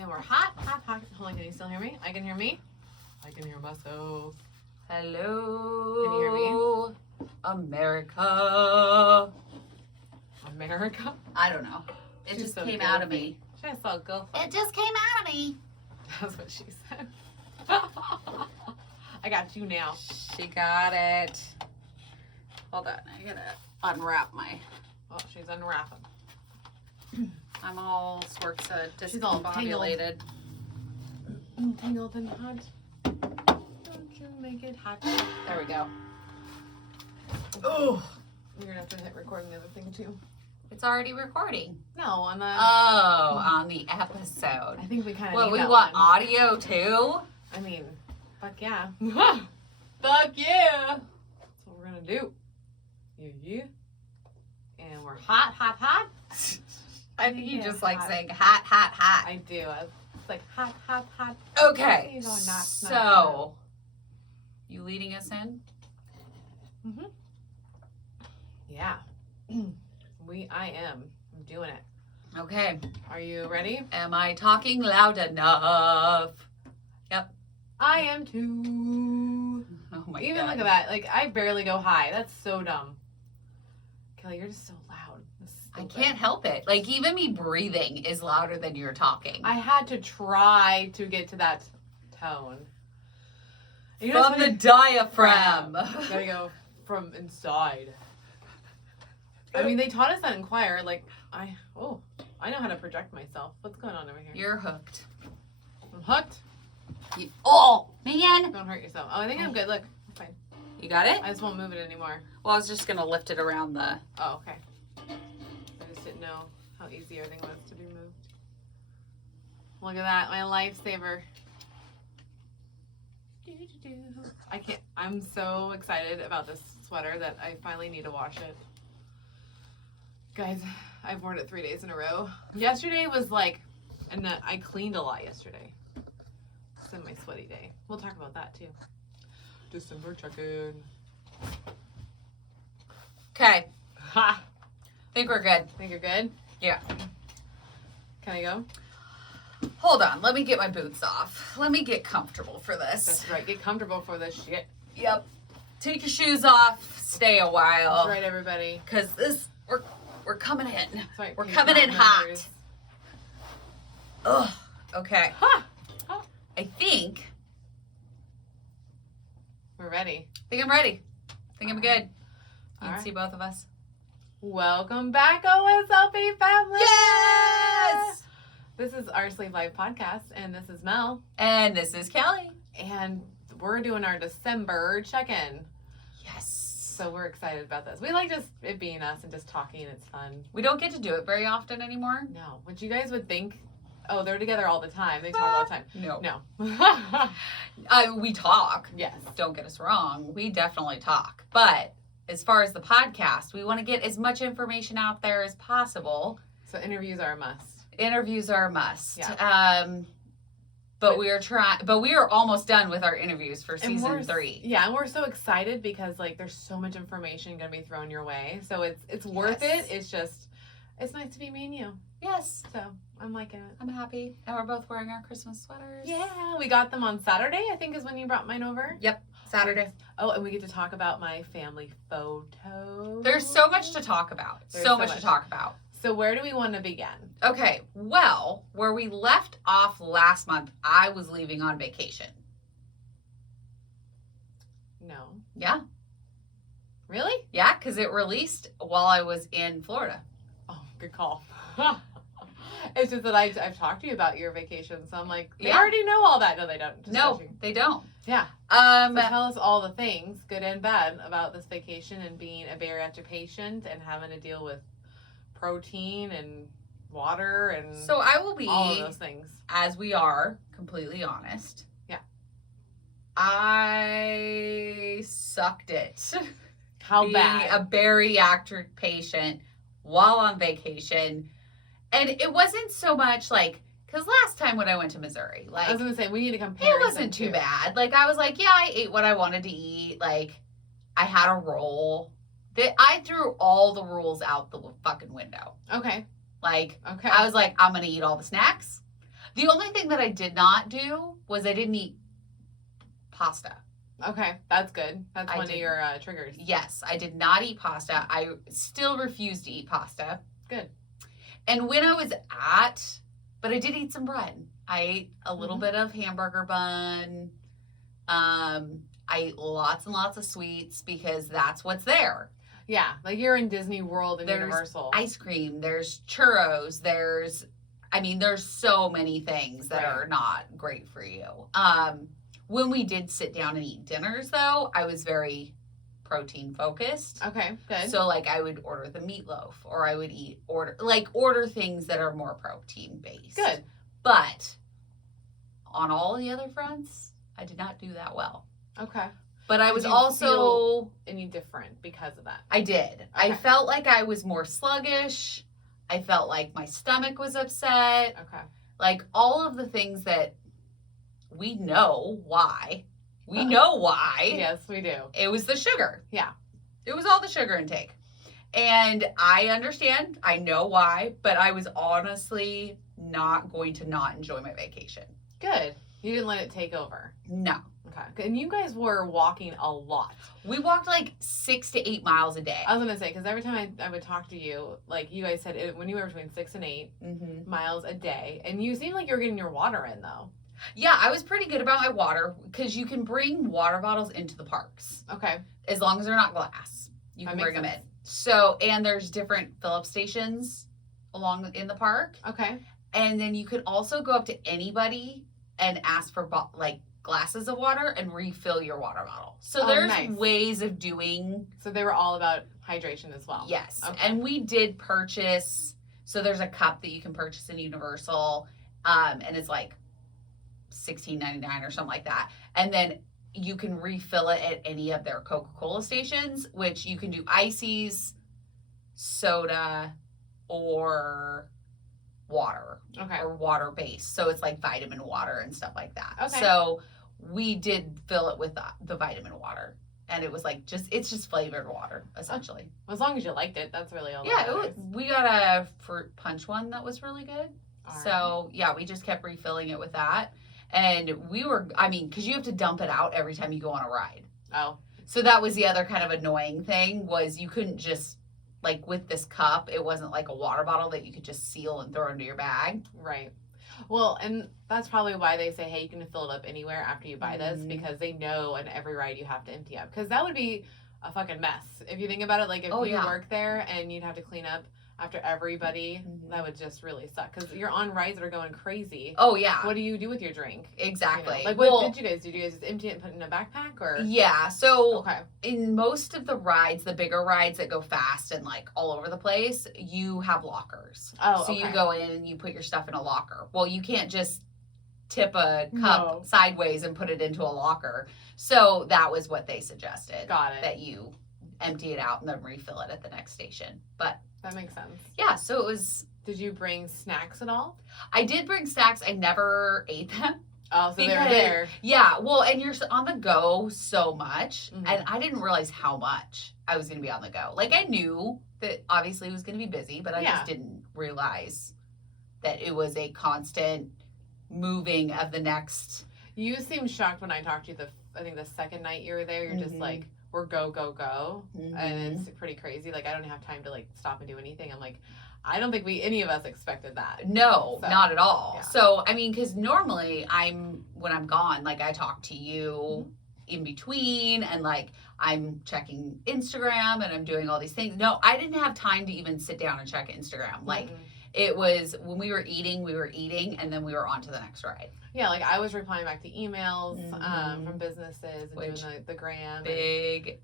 And we're hot, hot, hot. Hold on, can you still hear me? I can hear me. I can hear myself. Hello. Can you hear me? America. America? I don't know. It She's just so came out of me. She's so good. It just came out of me. That's what she said. I got you now. She got it. Hold on. I gotta unwrap my. Oh, she's unwrapping. I'm all sorts of She's all discombobulated. Tangled and hot. Don't you make it hot. There we go. Oh. You're gonna have to hit record on the other thing too. It's already recording. No, on the. Oh, on the episode. I think we kind of. Well, need we that want one. audio too. I mean, fuck yeah. Fuck yeah. That's what we're gonna do. Yeah. And we're hot, hot, hot. I think you Yeah, just like hot. saying hot, hot, hot. I do. It's like hot, hot, hot. Okay, You know, not so you leading us in? Mm-hmm. Yeah. I am. I'm doing it. Okay. Are you ready? Am I talking loud enough? Yep. I am too. Oh my Even God. look at that. Like, I barely go high. That's so dumb. Kelly, you're just so loud. I can't help it. Like, even me breathing is louder than you're talking. I had to try to get to that tone. You know, From the diaphragm. Gotta go from inside. I mean, they taught us that in choir. Like, I know how to project myself. What's going on over here? You're hooked. I'm hooked. Oh, man. Don't hurt yourself. Oh, I think I'm good. Look, I'm fine. You got it? I just won't move it anymore. Well, I was just going to lift it around the... Oh, okay. I just didn't know how easy everything was to be moved. Look at that, my lifesaver. I'm so excited about this sweater that I finally need to wash it. Guys, I've worn it 3 days in a row. Yesterday was like, and I cleaned a lot yesterday. It's been my sweaty day. We'll talk about that too. December check-in. Okay. Ha! Think we're good. Think you're good? Yeah. Can I go? Hold on. Let me get my boots off. Let me get comfortable for this. That's right. Get comfortable for this shit. Yep. Take your shoes off. Stay a while. That's right, everybody. Because we're coming in. That's right. We're Pink coming in hot. members. Ugh. Okay. Ha! I think We're ready. I'm ready. I think I'm good. You All can right. see both of us. Welcome back, OSLP family. Yes! This is our Sleep Life podcast, and this is Mel, And this is Kelly. and we're doing our December check-in. Yes. So we're excited about this. We like just it being us and just talking. It's fun. We don't get to do it very often anymore. No, what you guys would think? Oh, they're together all the time. They talk all the time. No. No. We talk. Yes. Don't get us wrong. We definitely talk. But as far as the podcast, we want to get as much information out there as possible. So interviews are a must. Interviews are a must. Yeah. But we are almost done with our interviews for And season 3. Yeah, and we're so excited because like there's so much information gonna be thrown your way. So it's worth Yes. it. It's nice to be me and you. Yes. So I'm liking it. I'm happy. And we're both wearing our Christmas sweaters. Yeah, we got them on Saturday, I think is when you brought mine over. Yep. Saturday. Oh, and we get to talk about my family photos. There's so much to talk about. There's So so much much. to talk about. So where do we want to begin? Okay. Well, where we left off last month, I was leaving on vacation. No. Yeah. Really? Yeah, because it released while I was in Florida. Oh, good call. It's just that I've talked to you about your vacation, so I'm like, they Yeah. already know all that. No, they don't. Just No, joking. they don't. Yeah. Um, So tell us all the things, good and bad, about this vacation and being a bariatric patient and having to deal with protein and water and so I will be, all of those things. as we are, completely honest. Yeah. I sucked it. How Being bad? a bariatric patient while on vacation. And it wasn't so much like, because last time when I went to Missouri, like, I was going to say, we need to compare. it wasn't too bad. Like, I was like, yeah, I ate what I wanted to eat. Like, I had a roll. I threw all the rules out the fucking window. Okay. Like, Okay. I was like, I'm going to eat all the snacks. The only thing that I did not do was I didn't eat pasta. Okay, that's good. That's I one of didn't. your triggers. Yes, I did not eat pasta. I still refuse to eat pasta. Good. And when I was but I did eat some bread. I ate a little bit of hamburger bun. I ate lots and lots of sweets because that's what's there. Yeah, like you're in Disney World and There's Universal. ice cream, there's churros, there's so many things that Right. are not great for you. When we did sit down and eat dinners, though, I was very protein focused. Okay, good. So, like, I would order the meatloaf, or I would order things that are more protein based. Good. But on all the other fronts, I did not do that well. Okay. But I Did was you also feel any different because of that? I did. I Okay. felt like I was more sluggish. I felt like my stomach was upset. Okay. Like all of the things that we know why. We know why. Yes, we do. It was the sugar. Yeah. It was all the sugar intake. And I understand. I know why. But I was honestly not going to not enjoy my vacation. Good. You didn't let it take over. No. Okay. And you guys were walking a lot. We walked like 6 to 8 miles a day. I was going to say, because every time I would talk to you, like you guys said, when you were between 6 and 8 Mm-hmm. miles a day. And you seemed like you were getting your water in, though. Yeah, I was pretty good about my water because you can bring water bottles into the parks. Okay. As long as they're not glass, you That can makes bring them sense. in. So, and there's different fill-up stations along in the park. Okay. And then you could also go up to anybody and ask for glasses of water and refill your water bottle. So Oh, there's nice. ways of doing. So they were all about hydration as well. Yes. Okay. And we did purchase. So there's a cup that you can purchase in Universal, and it's like $16.99 or something like that. And then you can refill it at any of their Coca-Cola stations, which you can do ices, soda, or water, Okay. or water based. So it's like vitamin water and stuff like that. Okay. So we did fill it with the vitamin water. And it was like it's just flavored water, essentially. Well, as long as you liked it, that's really all that Yeah, matters. we got a fruit punch one that was really good. All right. So, yeah, we just kept refilling it with that. And because you have to dump it out every time you go on a ride. Oh. So that was the other kind of annoying thing was you couldn't just, like with this cup, it wasn't like a water bottle that you could just seal and throw into your bag. Right. Well, and that's probably why they say, hey, you can fill it up anywhere after you buy this, Mhm. because they know on every ride you have to empty up. Because that would be a fucking mess. If you think about it, like if Oh, you yeah. work there and you'd have to clean up after everybody, Mhm. that would just really suck. Because you're on rides that are going crazy. Oh, yeah. What do you do with your drink? Exactly. You know? Like, what Well, did you guys do? Did you guys just empty it and put it in a backpack? Or yeah. So Okay. in most of the rides, the bigger rides that go fast and like all over the place, you have lockers. Oh, So okay. you go in and you put your stuff in a locker. Well, you can't just tip a cup No. sideways and put it into a locker. So that was what they suggested. Got it. That you empty it out and then refill it at the next station. But That makes sense. yeah, so it was. Did you bring snacks at all? I did bring snacks. I never ate them. Oh, so they were Because- there. Yeah, well, and you're on the go so much, Mhm. and I didn't realize how much I was going to be on the go. Like, I knew that obviously it was going to be busy, but I Yeah. just didn't realize that it was a constant moving of the next. You seemed shocked when I talked to you I think the second night you were there. You're just Mhm. like, we're go, go, go. Mhm. And it's pretty crazy. Like, I don't have time to like stop and do anything. I'm like, I don't think any of us expected that. No, So, not at all. yeah. So, I mean, because normally when I'm gone, like I talk to you Mm-hmm. in between and like I'm checking Instagram and I'm doing all these things. No, I didn't have time to even sit down and check Instagram. Like, Mm-mm. it was when we were eating, and then we were on to the next ride. Yeah, like I was replying back to emails Mhm. from businesses and Which- doing the gram. and- Big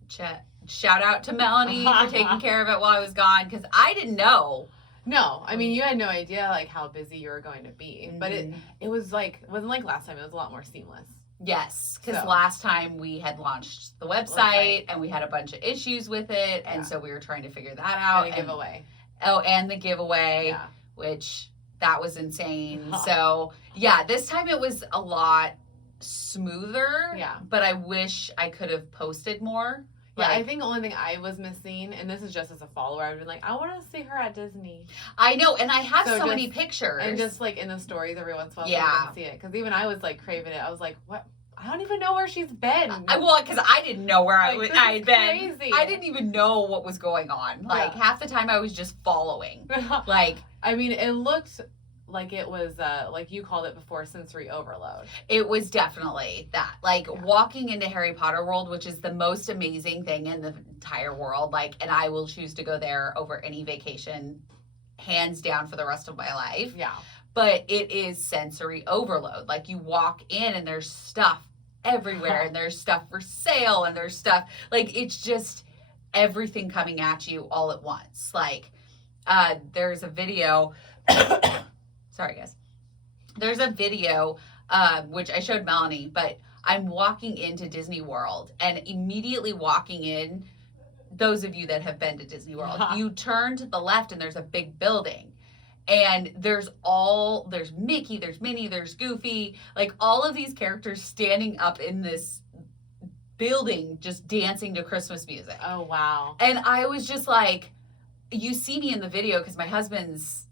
shout out to Melanie for taking care of it while I was gone because I didn't know. No, I mean, you had no idea like how busy you were going to be. But Mhm. it was like, it wasn't like last time. It was a lot more seamless. Yes, because So- last time we had launched the website and we had a bunch of issues with it, and Yeah. so we were trying to figure that out. And a giveaway. Oh, and the giveaway, Yeah. which that was insane. Huh. So yeah, this time it was a lot smoother. Yeah. But I wish I could have posted more. Yeah, Like, I think the only thing I was missing, and this is just as a follower, I would be like, I want to see her at Disney. I know, and I have So so many just- pictures. And just like in the stories every once in a while, Yeah. so you can see it. Because even I was like craving it. I was like, what? I don't even know where she's been. Because I didn't know where Like, this I is had been. crazy. I didn't even know what was going on. Like, Yeah. half the time I was just following. Like, I mean, it looked like it was, like you called it before, sensory overload. it was definitely that. Like, Yeah. walking into Harry Potter World, which is the most amazing thing in the entire world. Like, and I will choose to go there over any vacation, hands down, for the rest of my life. Yeah. But it is sensory overload. Like, you walk in and there's stuff everywhere, and there's stuff for sale, and there's stuff, like, it's just everything coming at you all at once. Like, there's a video, sorry guys, there's a video, which I showed Melanie, but I'm walking into Disney World, and immediately walking in, those of you that have been to Disney World, you turn to the left and there's a big building. And there's Mickey, there's Minnie, there's Goofy, like all of these characters standing up in this building just dancing to Christmas music. Oh, wow. And I was just like, you see me in the video because my husband's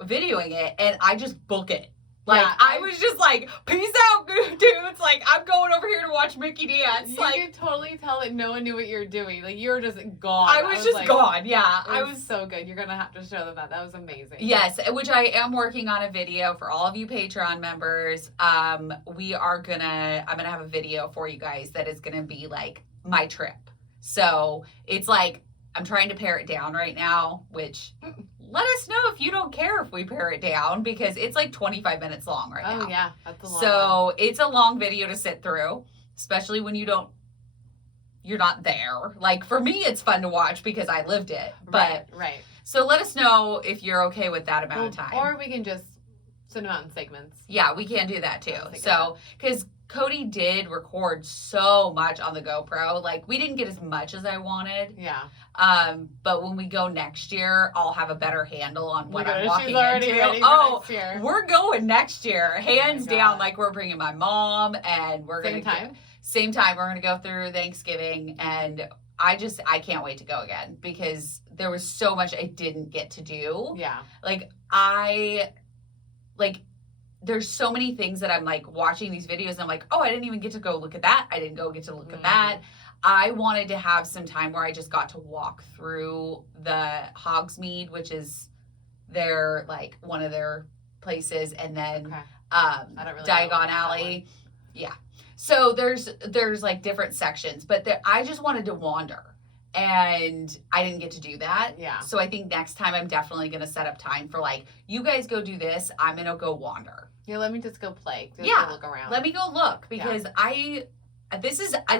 videoing it, and I just book it. Like, Yeah, I was just like, peace out, dudes. Like, I'm going over here to watch Mickey dance. You Like, could totally tell that no one knew what you were doing. Like, you were just gone. I was just like, gone. Yeah. I was so good. You're going to have to show them that. That was amazing. Yes, which I am working on a video for all of you Patreon members. I'm gonna have a video for you guys that is gonna be like my trip. So it's like, I'm trying to pare it down right now, which let us know if you don't care if we pare it down, because it's like 25 minutes long right now. Oh, yeah. That's a lot. So it's a long video to sit through, especially when you're not there. Like, for me, it's fun to watch because I lived it. But right. so let us know if you're okay with that amount of time. Or we can just send them out in segments. Yeah, we can do that too. I was thinking So, because Cody did record so much on the GoPro, like, we didn't get as much as I wanted. Yeah. But when we go next year, I'll have a better handle on what I'm walking She's already into. ready for Oh, next year. we're going next year, hands my down. God. Like, we're bringing my mom, and we're Same gonna time? Same time. We're gonna go through Thanksgiving, and I can't wait to go again, because there was so much I didn't get to do. Yeah. There's so many things that I'm like watching these videos and I'm like, oh, I didn't even get to go look at that. I didn't get to look at that. I wanted to have some time where I just got to walk through the Hogsmeade, which is their, like, one of their places, and then Okay. I don't really know Diagon that Alley. Yeah. So there's like different sections, but I just wanted to wander. And I didn't get to do that. Yeah. So I think next time I'm definitely going to set up time for, like, you guys go do this. I'm going to go wander. Yeah, let me just go play. Just Yeah, go look around. Let me go look, because I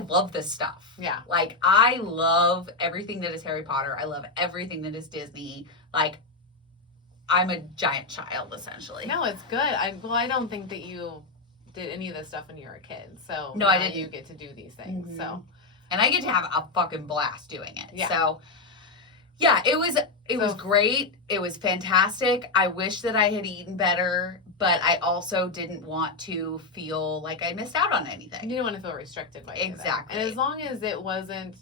love this stuff. Yeah. Like, I love everything that is Harry Potter. I love everything that is Disney. Like, I'm a giant child, essentially. No, it's good. I don't think that you did any of this stuff when you were a kid. So No, I now didn't. You get to do these things. Mhm. So And I get to have a fucking blast doing it. Yeah. So, yeah, it was great. It was fantastic. I wish that I had eaten better, but I also didn't want to feel like I missed out on you anything. didn't want to feel restricted by anything. Exactly. And as long as it wasn't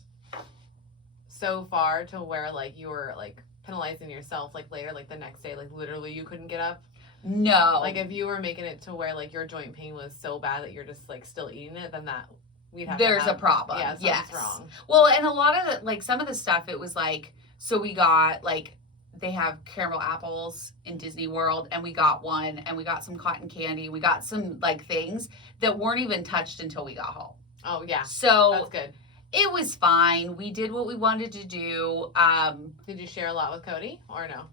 so far to where, like, you were, like, penalizing yourself, like, later, like, the next day, like, literally you couldn't get up. No. Like, if you were making it to where, like, your joint pain was so bad that you're just, like, still eating it, then that we'd have There's to a problem. Yeah, something's Yes. wrong. Well, and a lot of the, like, some of the stuff, it was like, so we got, like, they have caramel apples in Disney World, and we got one, and we got some cotton candy. We got some, like, things that weren't even touched until we got home. Oh, yeah. So That's good. it was fine. We did what we wanted to do. Did you share a lot with Cody or no?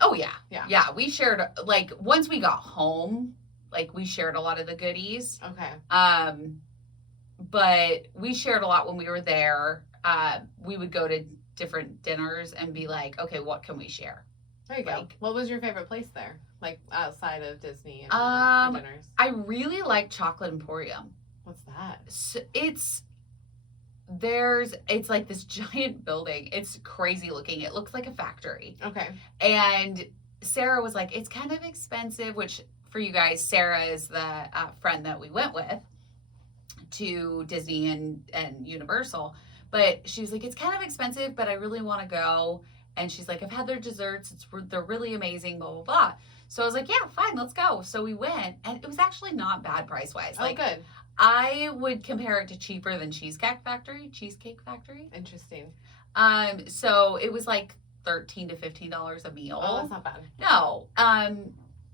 Oh, yeah. Yeah. Yeah, we shared, like, once we got home, like, we shared a lot of the goodies. Okay. But we shared a lot when we were there. We would go to different dinners and be like, okay, what can we share? There you go. Like- What was your favorite place there? Like, outside of Disney and for dinners? I really like Chocolate Emporium. What's that? So it's like this giant building. It's crazy looking. It looks like a factory. Okay. And Sarah was like, it's kind of expensive, which for you guys, Sarah is the friend that we went with to Disney and Universal. But she was like, it's kind of expensive, but I really want to go. And she's like, I've had their desserts. They're really amazing, blah, blah, blah. So I was like, yeah, fine, let's go. So we went, and it was actually not bad price-wise. Oh, good. I would compare it to cheaper than Cheesecake Factory. Interesting. So it was like $13 to $15 a meal. Oh, that's not bad. No.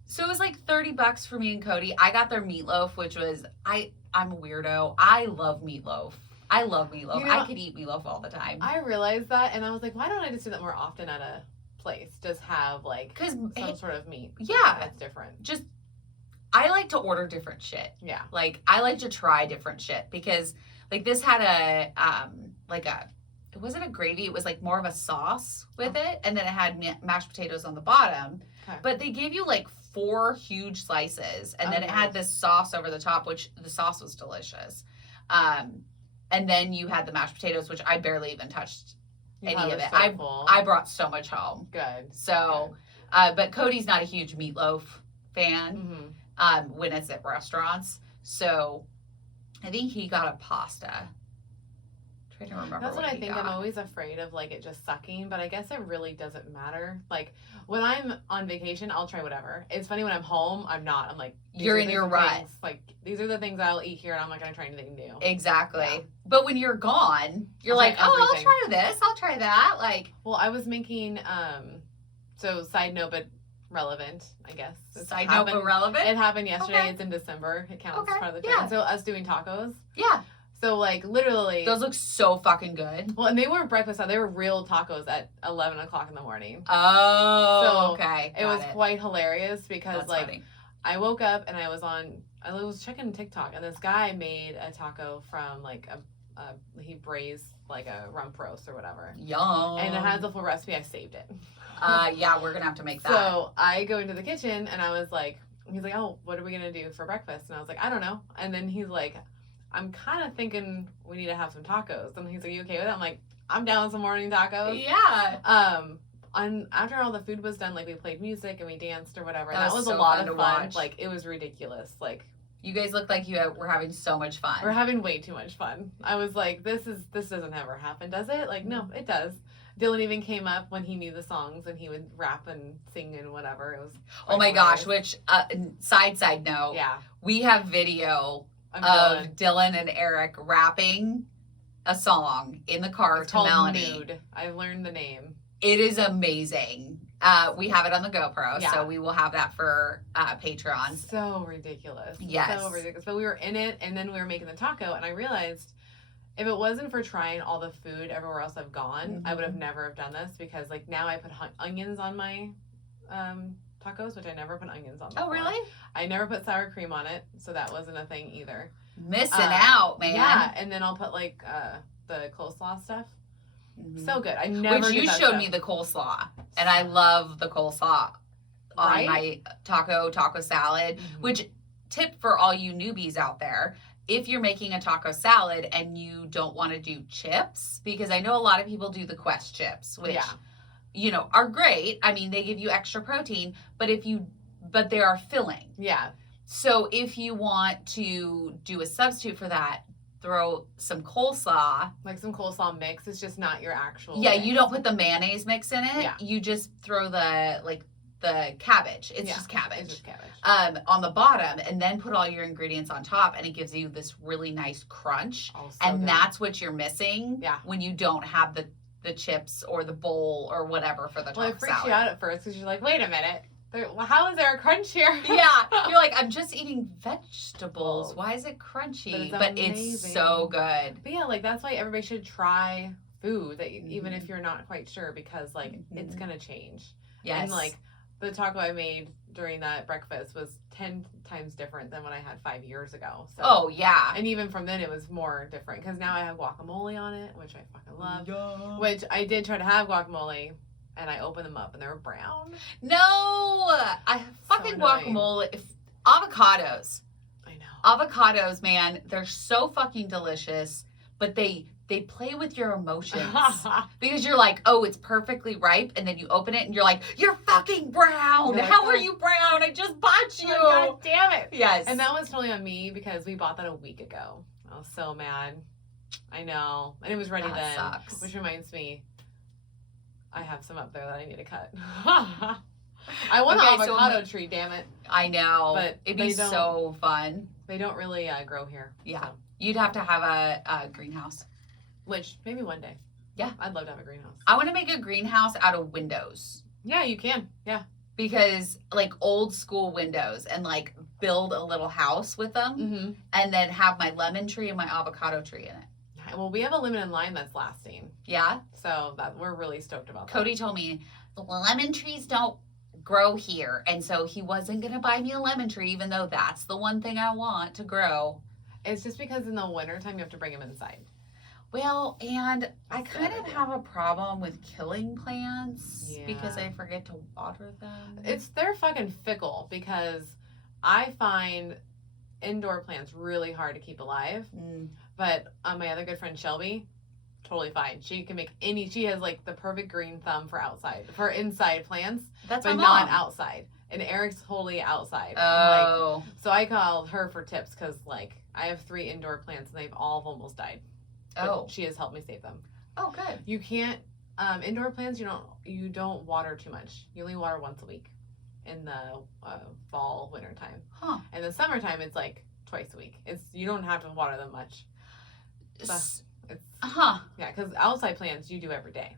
So it was like $30 for me and Cody. I got their meatloaf, which was I'm a weirdo. I love meatloaf. You know, I could eat meatloaf all the time. I realized that, and I was like, why don't I just do that more often at a place? Just have like some sort of meat. Yeah, that's different. Just I like to order different shit. Yeah, like I like to try different shit because like this had a it wasn't a gravy. It was like more of a sauce with it, and then it had mashed potatoes on the bottom. Okay. But they gave you like 4 huge slices, and then it had this sauce over the top, which the sauce was delicious. And then you had the mashed potatoes, which I barely even touched any of it. I brought so much home. Good. So, but Cody's not a huge meatloaf fan when it's at restaurants. So I think he got a pasta. I'm trying to remember. That's what I think. I'm always afraid of like it just sucking, but I guess it really doesn't matter. Like when I'm on vacation, I'll try whatever. It's funny when I'm home, I'm not. I'm like, you're in your rut. Like these are the things I'll eat here, and I'm not gonna try anything new. Exactly. Yeah. But when you're gone, you're like, oh, I'll try this. I'll try that. Like, well, I was making so side note, but relevant, I guess. Side note, but relevant. It happened yesterday. Okay. It's in December. It counts as part of the trip. Yeah. So us doing tacos. Yeah. So, like, literally... Those look so fucking good. Well, and they weren't breakfast. They were real tacos at 11 o'clock in the morning. Oh, so okay. It was quite hilarious because, that's like, funny. I woke up and I was checking TikTok, and this guy made a taco from, like, he braised, like, a rump roast or whatever. Yum. And it has the full recipe. I saved it. Yeah, we're going to have to make that. So, I go into the kitchen, and I was like, he's like, oh, what are we going to do for breakfast? And I was like, I don't know. And then he's like... I'm kind of thinking we need to have some tacos. And he's like, you okay with it? I'm like, I'm down with some morning tacos. Yeah. And after all the food was done, like we played music and we danced or whatever. That was so a lot fun of fun. Like it was ridiculous. Like you guys look like you were having so much fun. We're having way too much fun. I was like, this doesn't ever happen, does it? Like, no, it does. Dylan even came up when he knew the songs and he would rap and sing and whatever. It was oh my gosh, which side note. Yeah. We have video of Dylan and Eric rapping a song in the car to Melanie. Mood. I learned the name. It is amazing. We have it on the GoPro, so we will have that for Patreon. So ridiculous. Yes. So ridiculous. But we were in it, and then we were making the taco, and I realized if it wasn't for trying all the food everywhere else I've gone, I would have never have done this because, like, now I put onions on my tacos, which I never put onions on before. Oh, really? I never put sour cream on it, so that wasn't a thing either. Missing out, man. Yeah, and then I'll put like the coleslaw stuff. So good. I never. Which you showed me the coleslaw, and I love the coleslaw on my taco salad. Which tip for all you newbies out there: if you're making a taco salad and you don't want to do chips, because I know a lot of people do the Quest chips, which. Yeah. You know, are great. I mean, they give you extra protein, but they are filling. Yeah. So if you want to do a substitute for that, throw some coleslaw. Like some coleslaw mix. It's just not your actual Yeah, mix. You don't put the mayonnaise mix in it. Yeah. You just throw the cabbage. It's just cabbage. It's just cabbage. On the bottom, and then put all your ingredients on top, and it gives you this really nice crunch. Oh, so and good. That's what you're missing when you don't have the chips or the bowl or whatever for the taco salad. It freaks you out at first because you're like, wait a minute. How is there a crunch here? Yeah. You're like, I'm just eating vegetables. Why is it crunchy? But it's so good. But yeah, like that's why everybody should try food that even if you're not quite sure because like it's going to change. Yes. And like the taco I made during that breakfast was 10 times different than what I had 5 years ago. So, oh, yeah. And even from then, it was more different because now I have guacamole on it, which I fucking love. Yeah. Which I did try to have guacamole, and I opened them up, and they were brown. No! I fucking guacamole. Avocados. I know. Avocados, man, they're so fucking delicious, but they play with your emotions because you're like, oh, it's perfectly ripe, and then you open it and you're like, you're fucking brown. Like, how are you brown? I just bought you. God damn it. Yes. And that was totally on me because we bought that a week ago. I was so mad. I know. And it was ready That then. sucks. Which reminds me, I have some up there that I need to cut. I want an avocado tree, damn it. I know. But it'd be so fun. They don't really grow here. Yeah. So. You'd have to have a greenhouse. Which, maybe one day. Yeah. I'd love to have a greenhouse. I want to make a greenhouse out of windows. Yeah, you can. Yeah. Because, like, old school windows and, like, build a little house with them. Mm-hmm. And then have my lemon tree and my avocado tree in it. Well, we have a lemon and lime that's lasting. Yeah? So we're really stoked about that. Cody told me, the lemon trees don't grow here. And so he wasn't going to buy me a lemon tree, even though that's the one thing I want to grow. It's just because in the wintertime you have to bring them inside. Well, and I kind of have a problem with killing plants because I forget to water them. They're fucking fickle because I find indoor plants really hard to keep alive. But my other good friend Shelby, totally fine. She can make she has like the perfect green thumb for inside plants, but not outside. And Eric's totally outside. Oh. So I called her for tips because like I have 3 indoor plants and they've all almost died. But she has helped me save them. Oh, good. You can't indoor plants. You don't water too much. You only water once a week in the fall, winter time. Huh. In the summertime, it's like twice a week. You don't have to water them much. Yeah, because outside plants you do every day.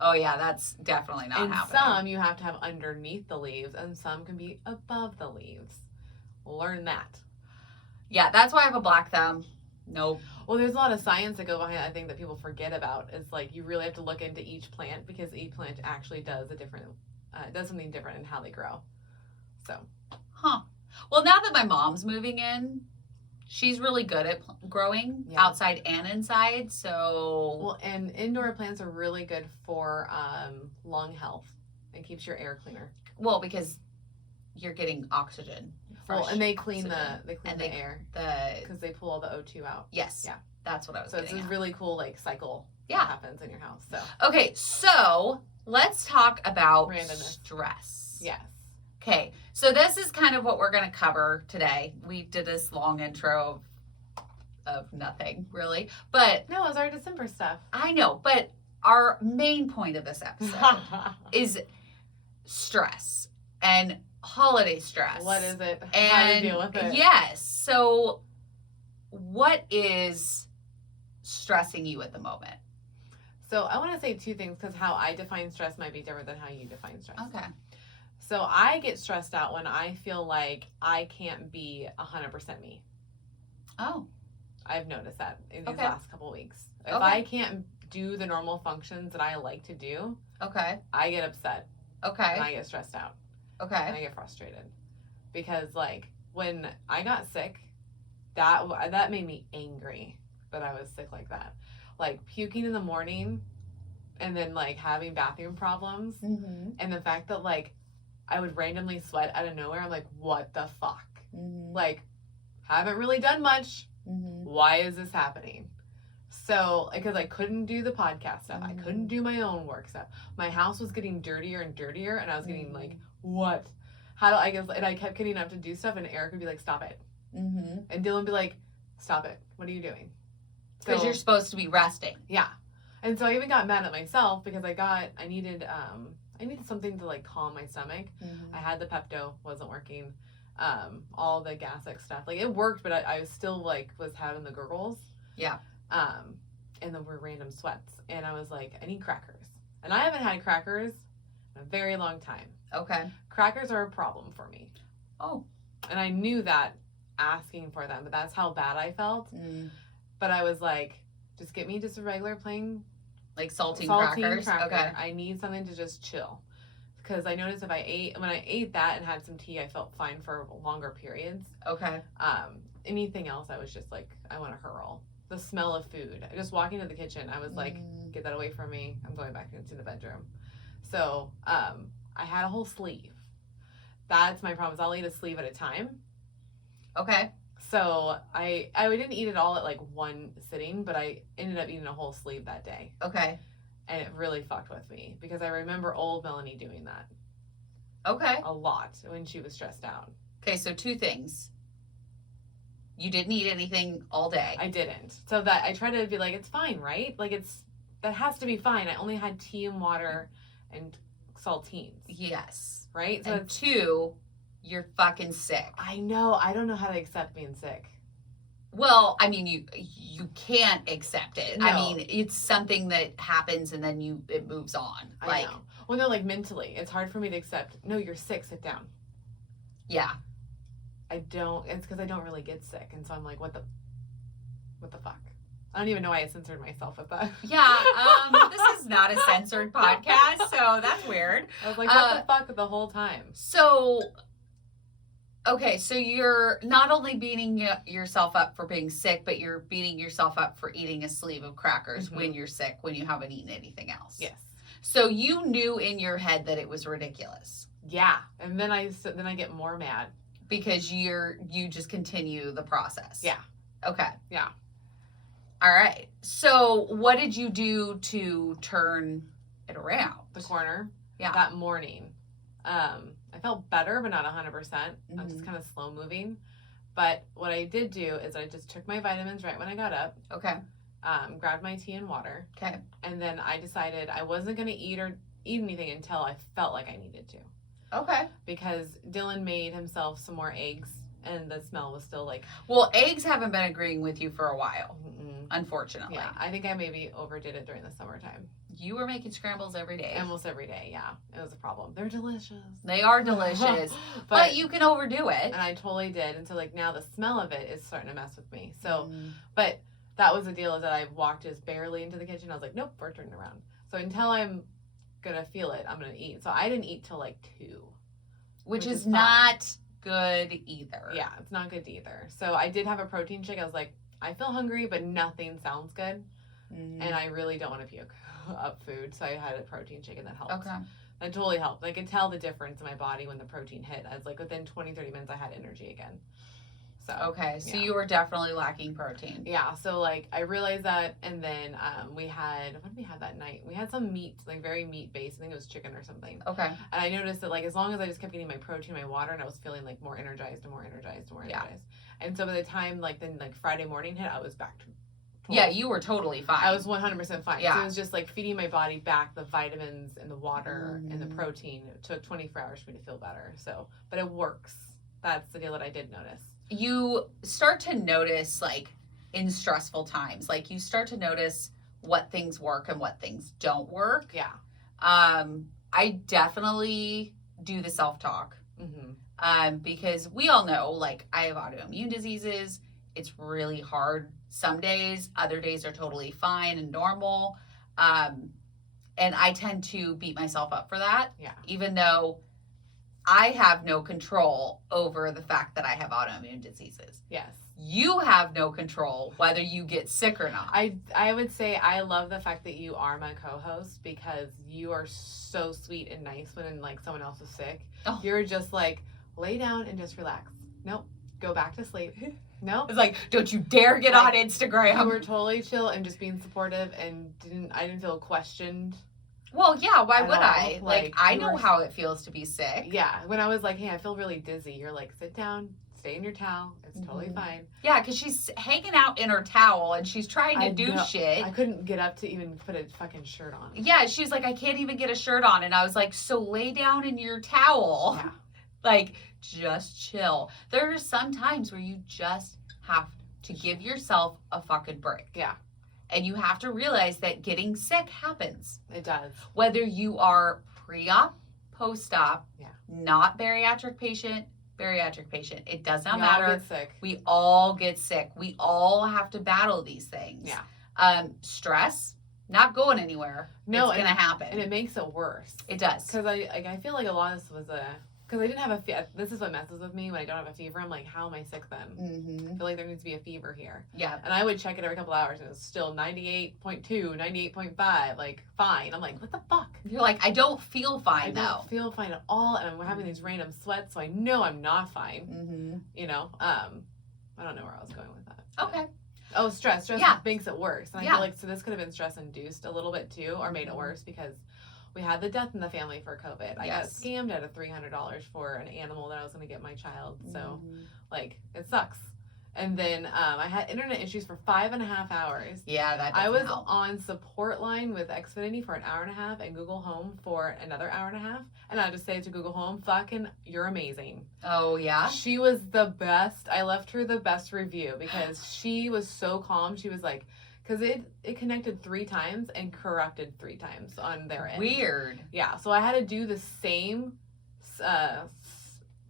Oh yeah, that's definitely not happening. And some you have to have underneath the leaves, and some can be above the leaves. Learn that. Yeah, that's why I have a black thumb. Nope. Well, there's a lot of science that go behind it, I think, that people forget about. It's like you really have to look into each plant because each plant actually does something different in how they grow. So. Huh. Well, now that my mom's moving in, she's really good at growing outside and inside. So. Well, and indoor plants are really good for lung health. It keeps your air cleaner. Well, because you're getting oxygen. Well, and they clean the air because they pull all the O2 out. Yes. Yeah. That's what I was saying. So it's a really cool like cycle that happens in your house. So okay, so let's talk about randomness. Stress. Yes. Okay, so this is kind of what we're going to cover today. We did this long intro of nothing really, but no, it was our December stuff. I know, but our main point of this episode is stress and holiday stress. What is it? And how to deal with it? Yes. So what is stressing you at the moment? So I want to say 2 things because how I define stress might be different than how you define stress. Okay. So I get stressed out when I feel like I can't be 100% me. Oh. I've noticed that in these last couple of weeks. If Okay. I can't do the normal functions that I like to do, I get upset. Okay. And I get stressed out. Okay. And I get frustrated. Because like when I got sick, that made me angry that I was sick like that. Like puking in the morning and then like having bathroom problems. Mm-hmm. And the fact that like I would randomly sweat out of nowhere. I'm like, what the fuck? Mm-hmm. Like, haven't really done much. Mm-hmm. Why is this happening? So, because I couldn't do the podcast stuff. I couldn't do my own work stuff. My house was getting dirtier and dirtier. And I was getting like, what? How do I guess? And I kept getting up to do stuff. And Eric would be like, stop it. Mm-hmm. And Dylan would be like, stop it. What are you doing? Because you're supposed to be resting. Yeah. And so I even got mad at myself because I needed something to like calm my stomach. Mm-hmm. I had the Pepto, wasn't working. All the Gasic stuff, like it worked, but I was still like was having the gurgles. Yeah. And then were random sweats, and I was like, I need crackers, and I haven't had crackers in a very long time. Okay. Crackers are a problem for me. Oh. And I knew that asking for them, but that's how bad I felt. Mm. But I was like, just get me just a regular plain. Like saltine crackers? Cracker. Okay. I need something to just chill. Because I noticed when I ate that and had some tea, I felt fine for longer periods. Okay. Anything else, I was just like, I want to hurl. The smell of food. Just walking to the kitchen, I was like, get that away from me. I'm going back into the bedroom. So I had a whole sleeve. That's my problem. I'll eat a sleeve at a time. Okay. So I didn't eat it all at like one sitting, but I ended up eating a whole sleeve that day. Okay. And it really fucked with me because I remember old Melanie doing that. Okay. A lot when she was stressed out. Okay, so 2 things. You didn't eat anything all day. I didn't. So that I try to be like, it's fine, right? Like that has to be fine. I only had tea and water and saltines. Yes. Right? So and 2, you're fucking sick. I know. I don't know how to accept being sick. Well, I mean, you can't accept it. No. I mean, it's something that happens and then it moves on. I know. Well, no, like mentally, it's hard for me to accept. No, you're sick. Sit down. Yeah. It's because I don't really get sick, and so I'm like, what the fuck? I don't even know why I censored myself with that. Yeah. This is not a censored podcast, so that's weird. I was like, what the fuck the whole time? So. Okay, so you're not only beating yourself up for being sick, but you're beating yourself up for eating a sleeve of crackers when you're sick, when you haven't eaten anything else. Yes. So you knew in your head that it was ridiculous. Yeah, and then I get more mad because you just continue the process. Yeah. Okay. Yeah. All right. So what did you do to turn it around? The corner. Yeah. That morning. I felt better, but not 100%. I was just kind of slow moving. But what I did do is I just took my vitamins right when I got up. Okay. Grabbed my tea and water. Okay. And then I decided I wasn't going to eat anything until I felt like I needed to. Okay. Because Dylan made himself some more eggs, and the smell was still like... Well, eggs haven't been agreeing with you for a while, unfortunately. Yeah, I think I maybe overdid it during the summertime. You were making scrambles every day. Almost every day, yeah. It was a problem. They're delicious. They are delicious, but you can overdo it. And I totally did. And so, like, now the smell of it is starting to mess with me. So, but that was the deal, is that I walked just barely into the kitchen. I was like, nope, we're turning around. So until I'm going to feel it, I'm going to eat. So I didn't eat till like 2. Which is not good either. Yeah, it's not good either. So I did have a protein shake. I was like, I feel hungry, but nothing sounds good. And I really don't want to puke up food. So I had a protein shake, and that helped. Okay. That totally helped. I could tell the difference in my body when the protein hit. I was like, within 20, 30 minutes, I had energy again. So okay, so you were definitely lacking protein. Yeah, so like I realized that, and then what did we have that night? We had some meat, like very meat based. I think it was chicken or something. Okay. And I noticed that like as long as I just kept getting my protein, my water, and I was feeling like more energized and more energized and more energized. And so by the time like Friday morning hit, I was back to yeah, you were totally fine. I was 100% fine. Yeah. So it was just like feeding my body back the vitamins and the water and the protein. It took 24 hours for me to feel better. So, but it works. That's the deal that I did notice. You start to notice, like, in stressful times, like, you start to notice what things work and what things don't work. Yeah. I definitely do the self-talk. Because we all know, like, I have autoimmune diseases. It's really hard some days. Other days are totally fine and normal. And I tend to beat myself up for that. Yeah. Even though I have no control over the fact that I have autoimmune diseases. Yes. You have no control whether you get sick or not. I would say I love the fact that you are my co-host, because you are so sweet and nice when like someone else is sick. Oh. You're just like, lay down and just relax. Nope. Go back to sleep. No. It's like, don't you dare get on Instagram. You were totally chill and just being supportive, and I didn't feel questioned. Well, yeah, why would I? Like I know how it feels to be sick. Yeah. When I was like, hey, I feel really dizzy, you're like, sit down, stay in your towel. It's totally fine. Yeah, because she's hanging out in her towel and she's trying to do shit. I couldn't get up to even put a fucking shirt on. Yeah, she's like, I can't even get a shirt on. And I was like, so lay down in your towel. Yeah. Like, just chill. There are some times where you just have to give yourself a fucking break. Yeah. And you have to realize that getting sick happens. It does. Whether you are pre-op, post-op, not bariatric patient, it does not matter. We all get sick. We all get sick. We all have to battle these things. Yeah. Stress, not going anywhere. No, it's going to happen. And it makes it worse. It does. Because I feel like a lot of this was because I didn't have this is what messes with me when I don't have a fever. I'm like, how am I sick then? I feel like there needs to be a fever here. Yeah. And I would check it every couple hours, and it was still 98.2, 98.5, like fine. I'm like, what the fuck? You're like, I don't feel fine though. I don't feel fine at all, and I'm having these random sweats, so I know I'm not fine. You know, I don't know where I was going with that. Okay. Oh, stress makes it worse. And I feel like, so this could have been stress induced a little bit too, or made it worse, because we had the death in the family for COVID. I got scammed out of $300 for an animal that I was going to get my child. So, like, it sucks. And then I had internet issues for 5.5 hours. Yeah, that doesn't I was help. on support line with Xfinity for an hour and a half and Google Home for another hour and a half. And I just say to Google Home, fucking, you're amazing. Oh, yeah? She was the best. I left her the best review because she was so calm. She was like, because it connected 3 times and corrupted 3 times on their end. Weird. Yeah, so I had to do the same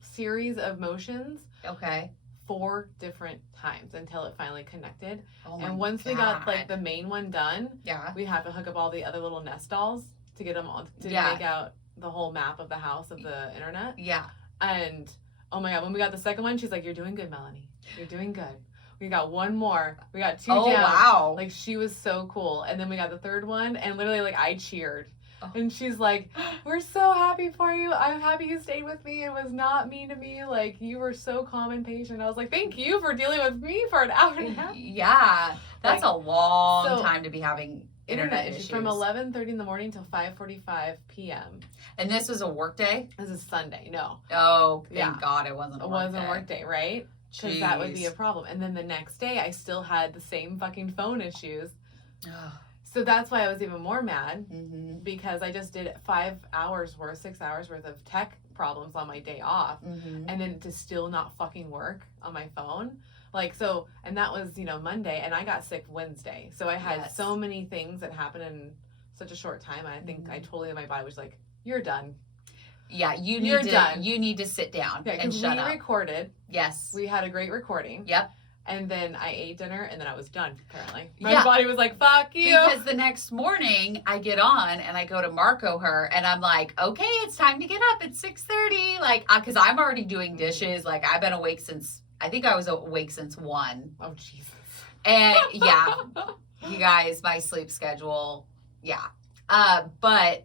series of motions. Okay. 4 different times until it finally connected. Oh my And once we got like the main one done, yeah, we have to hook up all the other little Nest dolls to get them all to Yeah. make out the whole map of the house of the internet. yeah. And oh my god, when we got the second one, she's like, "You're doing good, Melanie. You're doing good." We got one more. We got 2 Oh down. wow. Like she was so cool. And then we got the third one, and literally like I cheered. Oh. And she's like, "We're so happy for you. I'm happy you stayed with me. It was not mean to me. Like, you were so calm and patient." I was like, "Thank you for dealing with me for an hour and a half." Yeah, that's Like, a long so, time to be having internet issues. From 11:30 in the morning till 5:45 p.m. And this was a work day? This is Sunday. No. Oh, thank Yeah. God it wasn't a It work wasn't day. work day, right? Because that would be a Jeez. problem. And then the next day, I still had the same fucking phone issues. Ugh. So that's why I was even more mad. Mhm. Because I just did 6 hours worth of tech problems on my day off. Mhm. And then to still not fucking work on my phone. Like, so, and that was, Monday, and I got sick Wednesday. So I had Yes. so many things that happened in such a short time. I think I totally, my body was like, "You're done." Yeah, You're you need to sit down Yeah, and because shut we up. recorded. Yes. We had a great recording. Yep. And then I ate dinner, and then I was done, apparently. My Yeah. body was like, "Fuck you." Because the next morning I get on and I go to Marco her and I'm like, okay, it's time to get up. It's 6:30. Like, because I'm already doing dishes. Like, I've been awake since, I think I was awake since 1. Oh, Jesus. And yeah, you guys, my sleep schedule, yeah. But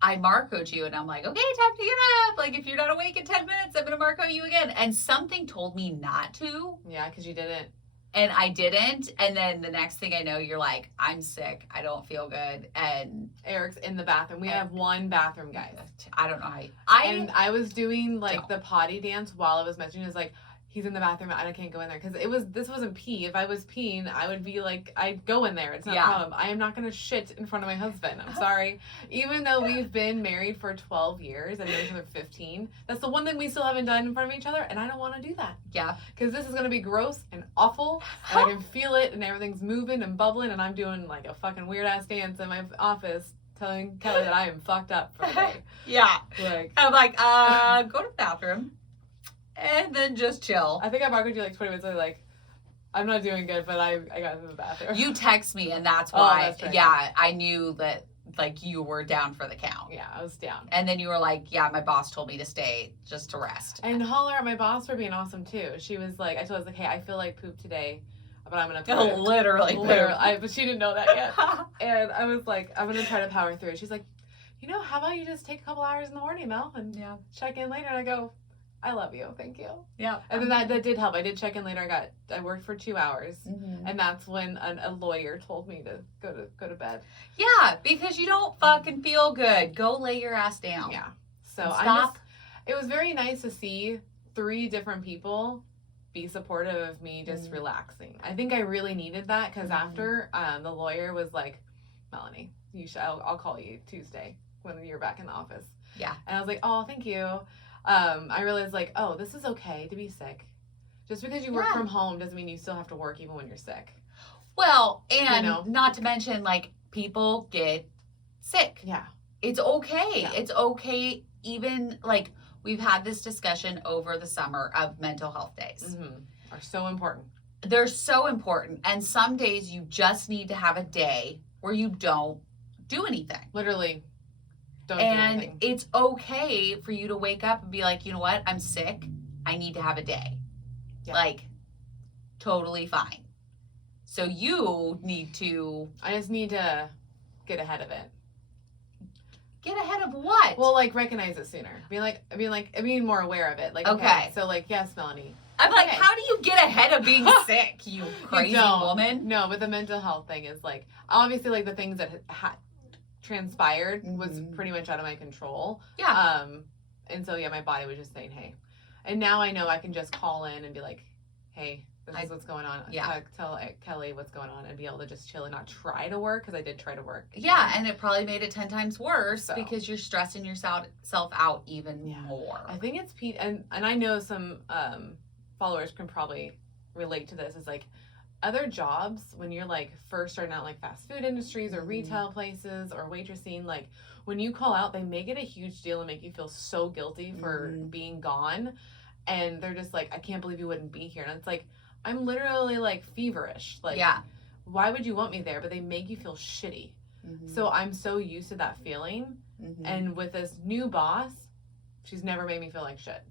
I Marcoed you and I'm like, okay, time to get up. Like, if you're not awake in 10 minutes, I'm going to Marco you again. And something told me not to. Yeah, because you didn't. And I didn't. And then the next thing I know, you're like, I'm sick. I don't feel good. And Eric's in the bathroom. We have one bathroom, guys. I don't know how And I was doing like don't. the potty dance while I was messaging. It was like, he's in the bathroom. I can't go in there because this wasn't pee. If I was peeing, I would be like, I'd go in there. It's not a problem. I am not gonna shit in front of my husband. I'm sorry. Even though we've been married for 12 years and known each other 15, that's the one thing we still haven't done in front of each other, and I don't want to do that. Yeah. Because this is gonna be gross and awful, and I can feel it, and everything's moving and bubbling, and I'm doing like a fucking weird ass dance in my office, telling Kelly that I am fucked up for the day. Yeah. Like, I'm like, go to the bathroom and then just chill. I think I barked you like 20 minutes later, like, I'm not doing good, but I got to the bathroom. You text me and that's Oh, why, that's right. yeah, I knew that like you were down for the count. Yeah, I was down. And then you were like, yeah, my boss told me to stay just to rest. And holler at my boss for being awesome too. She was like, I told her, I was like, hey, I feel like poop today, but I'm gonna poop. Literally. But she didn't know that yet. And I was like, I'm gonna try to power through. She's like, how about you just take a couple hours in the morning, Mel, and check in later? And I go, I love you, thank you. Yeah. And then that did help. I did check in later. I worked for 2 hours, Mm-hmm. and that's when a lawyer told me to go to bed. Yeah, because you don't fucking feel good. Go lay your ass down. Yeah. So And it was very nice to see 3 different people be supportive of me just relaxing. I think I really needed that because after the lawyer was like, Melanie, I'll call you Tuesday when you're back in the office. Yeah. And I was like, oh, thank you. I realized like, oh, this is okay to be sick. Just because you work from home doesn't mean you still have to work even when you're sick. Well, and not to mention, like, people get sick. Yeah. It's okay. Yeah. It's okay. Even, like, we've had this discussion over the summer of mental health days. Are so important. They're so important. And some days you just need to have a day where you don't do anything. Literally. Don't do And anything. it's okay for you to wake up and be like, you know what? I'm sick. I need to have a day. Yeah. Like, totally fine. So you need to I just need to get ahead of it. get ahead of what? Well, like recognize it sooner. Being more aware of it. Like, okay. So like, yes, Melanie. I'm like, okay. how do you get ahead of being sick, you crazy woman? No, but the mental health thing is like, obviously like the things that transpired was pretty much out of my control. Yeah. And so yeah, my body was just saying, hey. And now I know I can just call in and be like, hey, this is what's going on. Yeah. Tell Kelly what's going on and be able to just chill and not try to work, because I did try to work. Yeah, and it probably made it 10 times worse So. because you're stressing yourself out even more. I think it's and I know some followers can probably relate to this. Is like other jobs when you're like first starting out, like fast food industries or retail places or waitressing, like when you call out, they make it a huge deal and make you feel so guilty for being gone. And they're just like, I can't believe you wouldn't be here. And it's like, I'm literally like feverish. Like, why would you want me there? But they make you feel shitty. So I'm so used to that feeling. And with this new boss, she's never made me feel like shit.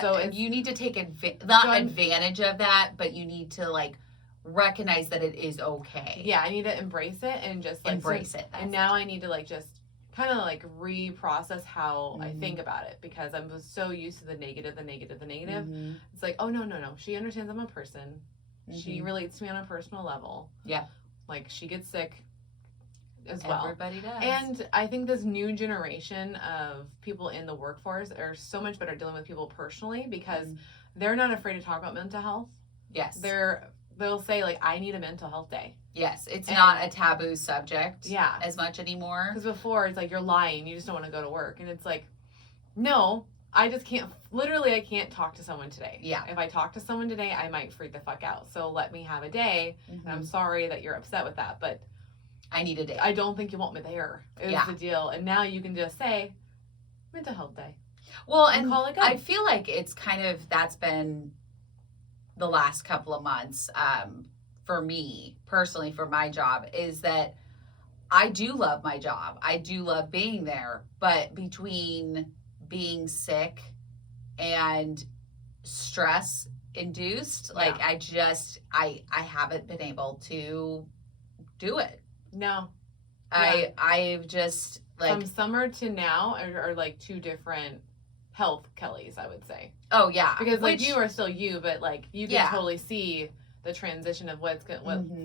So you need to take advantage of that, but you need to like recognize that it is okay. Yeah, I need to embrace it and just like embrace it. And now I need to like just kind of like reprocess how I think about it, because I'm so used to the negative. It's like, oh no. She understands I'm a person. She relates to me on a personal level. Yeah. Like she gets sick as well. Everybody does. And I think this new generation of people in the workforce are so much better dealing with people personally, because they're not afraid to talk about mental health. Yes. They'll say like, I need a mental health day. Yes, it's not a taboo subject as much anymore. Because before, it's like, you're lying. You just don't want to go to work. And it's like, no, I just can't. Literally, I can't talk to someone today. Yeah. If I talk to someone today, I might freak the fuck out. So let me have a day. And I'm sorry that you're upset with that. But I need a day. I don't think you want me there. Is the deal. And now you can just say, mental health day. Well, and call it good. I feel like it's kind of, that's been the last couple of months, for me personally, for my job, is that I do love my job. I do love being there, but between being sick and stress induced, like I haven't been able to do it. No. I've just like, from summer to now are like two different health Kellys, I would say. Oh yeah. Because like you are still you, but like you can totally see the transition of what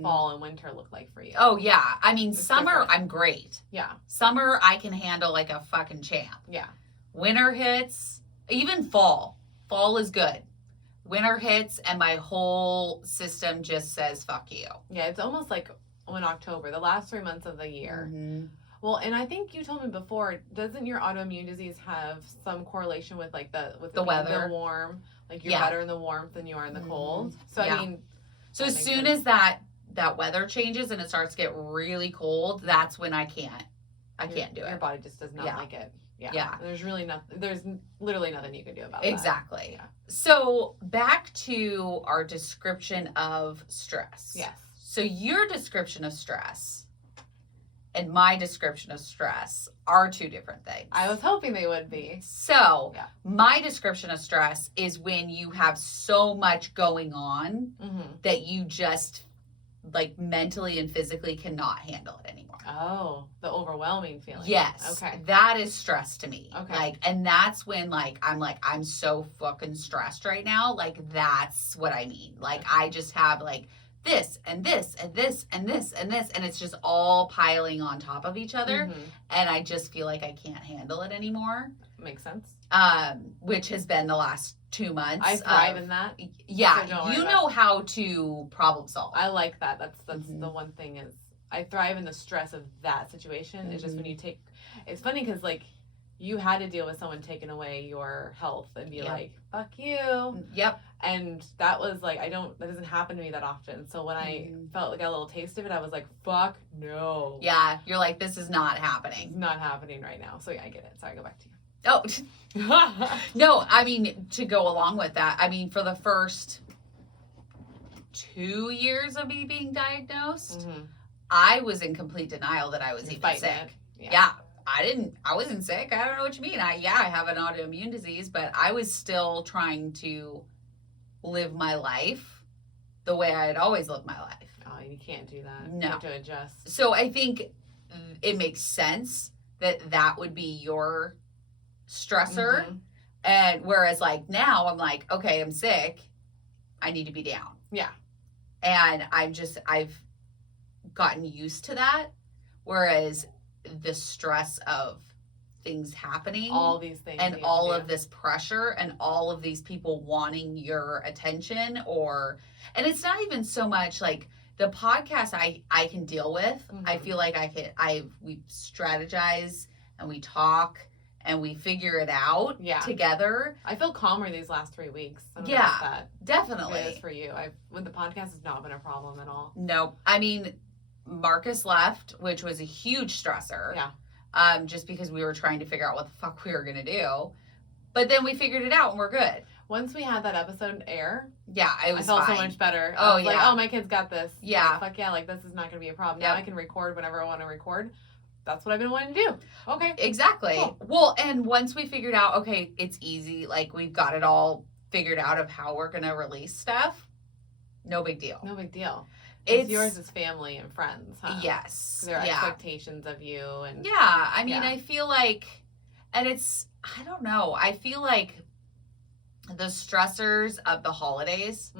fall and winter look like for you. Oh yeah. I mean, it's summer, different. I'm great. Yeah. Summer, I can handle like a fucking champ. Yeah. Winter hits, even fall. Fall is good. Winter hits and my whole system just says, fuck you. Yeah, it's almost like in October, the last 3 months of the year. Well, and I think you told me before, doesn't your autoimmune disease have some correlation with like the weather, the warm? Like you're better in the warmth than you are in the cold. So I mean, so as soon as that weather changes and it starts to get really cold, that's when I can't do it. Your body just does not like it. Yeah. There's really nothing. There's literally nothing you can do about exactly. that. So back to our description of stress. Yes. So your description of stress and my description of stress are two different things. I was hoping they would be. So my description of stress is when you have so much going on that you just like mentally and physically cannot handle it anymore. Oh, the overwhelming feeling. Yes. Okay. That is stress to me. Okay. Like, and that's when I'm so fucking stressed right now. Like, that's what I mean. Like, I just have like this and this and this and this and this, and it's just all piling on top of each other. And I just feel like I can't handle it anymore. Makes sense. Which has been the last 2 months. I thrive in that. Yeah. So you know how to problem solve. I like that. That's the one thing is I thrive in the stress of that situation. It's just when you it's funny because like you had to deal with someone taking away your health and be like, fuck you. Yep. And that was like, that doesn't happen to me that often. So when I felt like a little taste of it, I was like, fuck no. Yeah. You're like, this is not happening. It's not happening right now. So yeah, I get it. Sorry, go back to you. Oh, no, I mean, to go along with that, I mean, for the first 2 years of me being diagnosed, I was in complete denial that I was even sick. Yeah. I wasn't sick. I don't know what you mean. I have an autoimmune disease, but I was still trying to live my life the way I had always lived my life. Oh, you can't do that. No. You have to adjust. So I think it makes sense that would be your stressor. And whereas like now I'm like, okay, I'm sick. I need to be down. Yeah. And I've gotten used to that. Whereas the stress of things happening. All these things. And all of this pressure and all of these people wanting your attention and it's not even so much like the podcast I can deal with. I feel like we strategize and we talk and we figure it out together. I feel calmer these last 3 weeks. I don't know Yeah, about that. definitely. It is for you. With the podcast has not been a problem at all. No, I mean, Marcus left, which was a huge stressor. Yeah. Just because we were trying to figure out what the fuck we were going to do. But then we figured it out and we're good. Once we had that episode air, I felt fine. so much better. Oh, I was yeah. like, oh, my kids got this. Yeah. Like, fuck yeah, like this is not going to be a problem. Yep. Now I can record whenever I want to record. That's what I've been wanting to do. Okay. Exactly. Cool. Well, and once we figured out, okay, it's easy. Like, we've got it all figured out of how we're going to release stuff. No big deal. No big deal. It's yours is family and friends, huh? Yes. Their expectations of you. And yeah. I mean, I feel like, and I don't know. I feel like the stressors of the holidays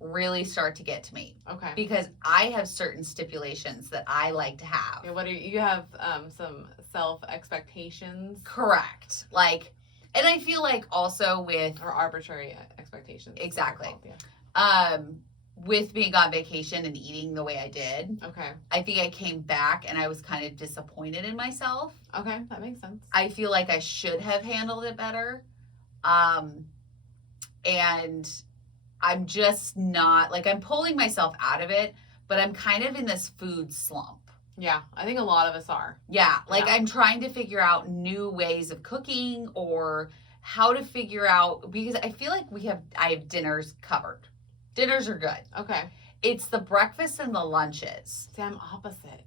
really start to get to me. Okay. Because I have certain stipulations that I like to have. Yeah, what you have some self expectations? Correct. Like, and I feel like also with or arbitrary expectations. Exactly. Yeah. With being on vacation and eating the way I did. Okay. I think I came back and I was kind of disappointed in myself. Okay, that makes sense. I feel like I should have handled it better. And I'm just not, like, I'm pulling myself out of it, but I'm kind of in this food slump. Yeah, I think a lot of us are. Yeah, like I'm trying to figure out new ways of cooking or how to figure out, because I feel like I have dinners covered. Dinners are good. Okay. It's the breakfast and the lunches. See, I'm opposite.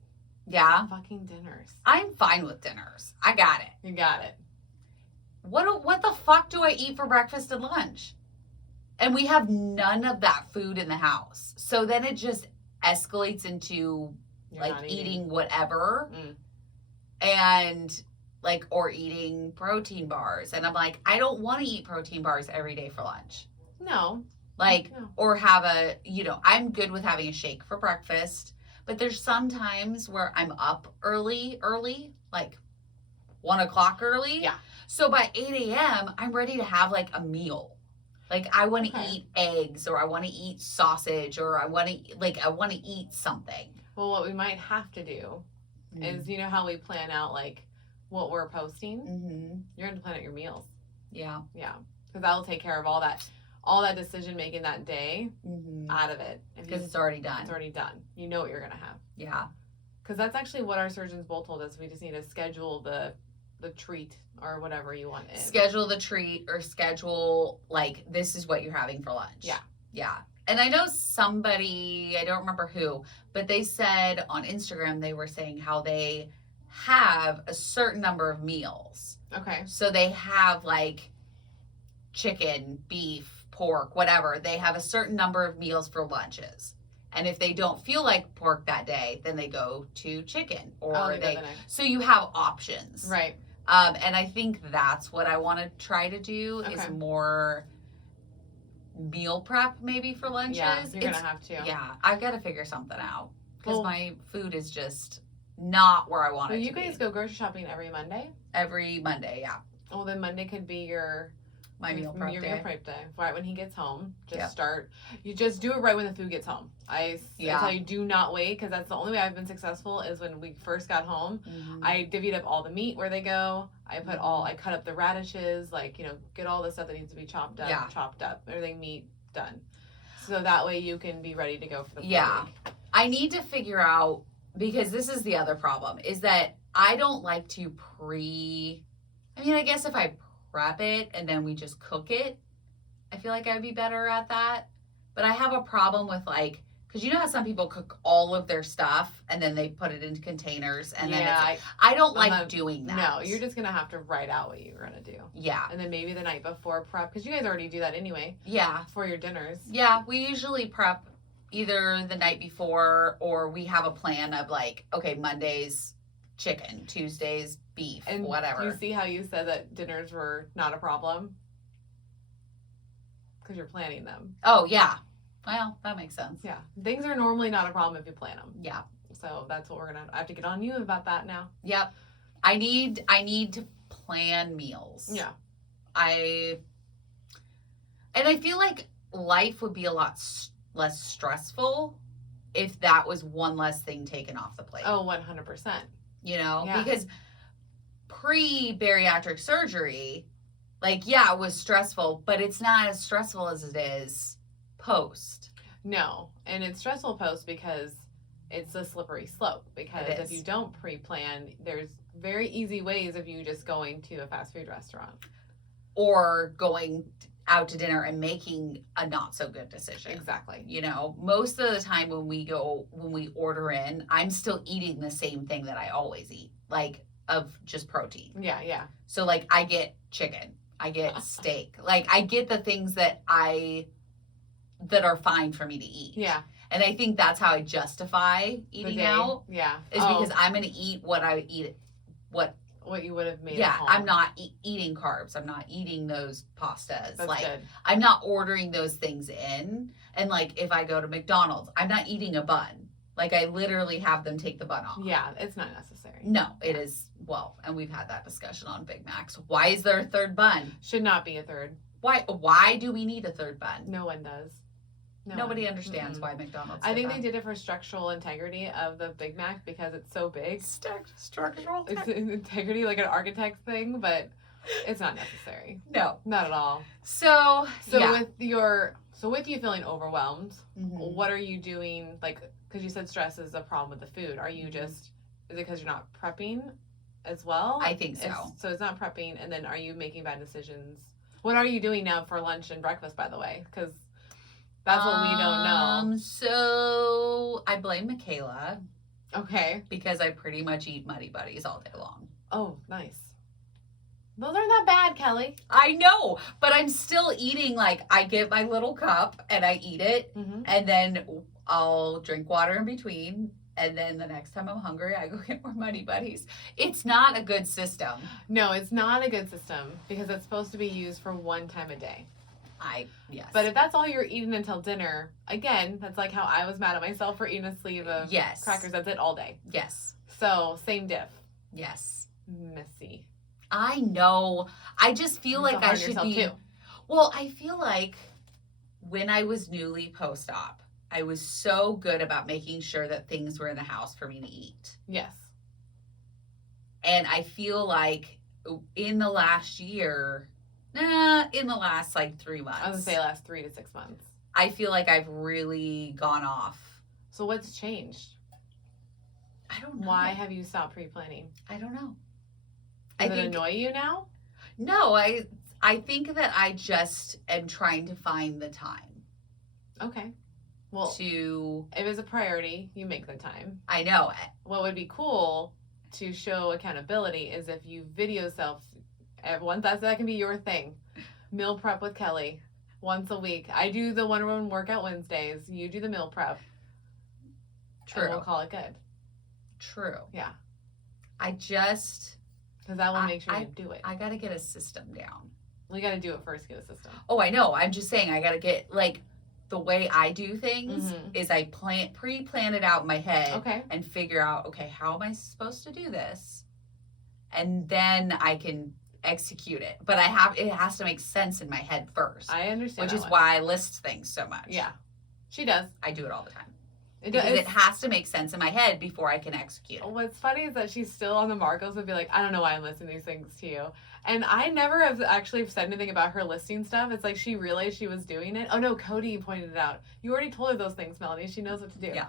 Yeah. Fucking dinners. I'm fine with dinners. I got it. You got it. What the fuck do I eat for breakfast and lunch? And we have none of that food in the house. So then it just escalates into eating whatever. And or eating protein bars. And I'm like, I don't want to eat protein bars every day for lunch. No. Or have I'm good with having a shake for breakfast. But there's some times where I'm up early, like 1 o'clock early. Yeah. So by 8 a.m., I'm ready to have a meal. Like I want to eat eggs, or I want to eat sausage, or I want to eat something. Well, what we might have to do is, you know how we plan out what we're posting? Mm-hmm. You're going to plan out your meals. Yeah. Yeah. Because that'll take care of all that decision making that day out of it. Because it's already done. It's already done. You know what you're going to have. Yeah. Because that's actually what our surgeons both told us. We just need to schedule the treat or whatever you want in. Schedule the treat or schedule, this is what you're having for lunch. Yeah. Yeah. And I know somebody, I don't remember who, but they said on Instagram, they were saying how they have a certain number of meals. Okay. So they have chicken, beef, pork, whatever. They have a certain number of meals for lunches. And if they don't feel like pork that day, then they go to chicken so you have options. Right. And I think that's what I want to try to do is more meal prep maybe for lunches. Yeah, you're going to have to. Yeah, I've got to figure something out because my food is just not where I want it to be. You guys go grocery shopping every Monday? Every Monday, yeah. Well, then Monday could be your meal prep day. Meal prep day. Right when he gets home, you just do it right when the food gets home. I tell you, do not wait, because that's the only way I've been successful is when we first got home. I divvied up all the meat where they go. I cut up the radishes, get all the stuff that needs to be chopped up, everything meat done. So that way you can be ready to go for the week. I need to figure out, because this is the other problem, is that I don't like to I guess if I prep it and then we just cook it, I feel like I'd be better at that. But I have a problem with because you know how some people cook all of their stuff and then they put it into containers and then I don't like doing that. No, you're just gonna have to write out what you're gonna do. Yeah. And then maybe the night before prep, because you guys already do that anyway. Yeah. For your dinners. Yeah, we usually prep either the night before or we have a plan of okay, Monday's chicken, Tuesday's beef, and whatever. You see how you said that dinners were not a problem? Because you're planning them. Oh, yeah. Well, that makes sense. Yeah. Things are normally not a problem if you plan them. Yeah. So that's what I have to get on you about that now. Yep. I need to plan meals. Yeah. I feel like life would be a lot less stressful if that was one less thing taken off the plate. Oh, 100%. You know, Yeah. because pre-bariatric surgery, like, yeah, it was stressful, but it's not as stressful as it is post. No, and it's stressful post because it's a slippery slope. Because if you don't pre-plan, there's very easy ways of you just going to a fast food restaurant. Or going out to dinner and making a not so good decision. Exactly. You know, most of the time when we order in, I'm still eating the same thing that I always eat, like of just protein. Yeah, yeah. So like I get chicken, I get steak, like I get the things that are fine for me to eat. Yeah. And I think that's how I justify eating out. Yeah. Is because I'm going to eat what I eat, what you would have made. Yeah, at home. I'm not eating carbs. I'm not eating those pastas. That's like good. I'm not ordering those things in. And like if I go to McDonald's, I'm not eating a bun. Like I literally have them take the bun off. Yeah, it's not necessary. No, it is. Well, and we've had that discussion on Big Macs. Why is there a third bun? Should not be a third. Why do we need a third bun? No one does. Nobody understands why McDonald's. I think they did it for structural integrity of the Big Mac because it's so big. Structural It's integrity, like an architect thing, but it's not necessary. No, not at all. So yeah. with you feeling overwhelmed, mm-hmm. what are you doing? Like, because you said stress is a problem with the food. Are you just? Is it because you're not prepping as well? I think so. So it's not prepping, and then are you making bad decisions? What are you doing now for lunch and breakfast, by the way? Because that's what we don't know. So I blame Michaela. Okay. Because I pretty much eat Muddy Buddies all day long. Oh, nice. Those aren't that bad, Kelly. I know, but I'm still eating, like, I get my little cup and I eat it, mm-hmm. and then I'll drink water in between, and then the next time I'm hungry, I go get more Muddy Buddies. It's not a good system. No, it's not a good system because it's supposed to be used for one time a day. Yes. But if that's all you're eating until dinner, again, that's like how I was mad at myself for eating a sleeve of crackers. That's it all day. Yes. So, same diff. Yes. Messy. I know. I just feel like I should be. Too. Well, I feel like when I was newly post-op, I was so good about making sure that things were in the house for me to eat. Yes. And I feel like in the last year, in the last like 3 months. I was going to say last 3 to 6 months. I feel like I've really gone off. So what's changed? I don't know. Why have you stopped pre-planning? I don't know. Does it annoy you now? No, I think that I just am trying to find the time. Okay. Well, if it's a priority, you make the time. I know. What would be cool to show accountability is if you video self once, that can be your thing. Meal prep with Kelly once a week. I do the Wonder Woman workout Wednesdays. You do the meal prep. True. And we'll call it good. True. Yeah. Because that will make sure you do it. I got to get a system down. We got to do it first, get a system. Oh, I know. I'm just saying I got to get, like, the way I do things is I pre-plan it out in my head and figure out, okay, how am I supposed to do this? And then I can execute it. But it has to make sense in my head first. I understand. Which is why I list things so much. Yeah. She does. I do it all the time. It has to make sense in my head before I can execute it. What's funny is that she's still on the Marcos and be like, I don't know why I'm listing these things to you. And I never have actually said anything about her listing stuff. It's like she realized she was doing it. Oh no, Cody pointed it out. You already told her those things, Melanie. She knows what to do. Yeah.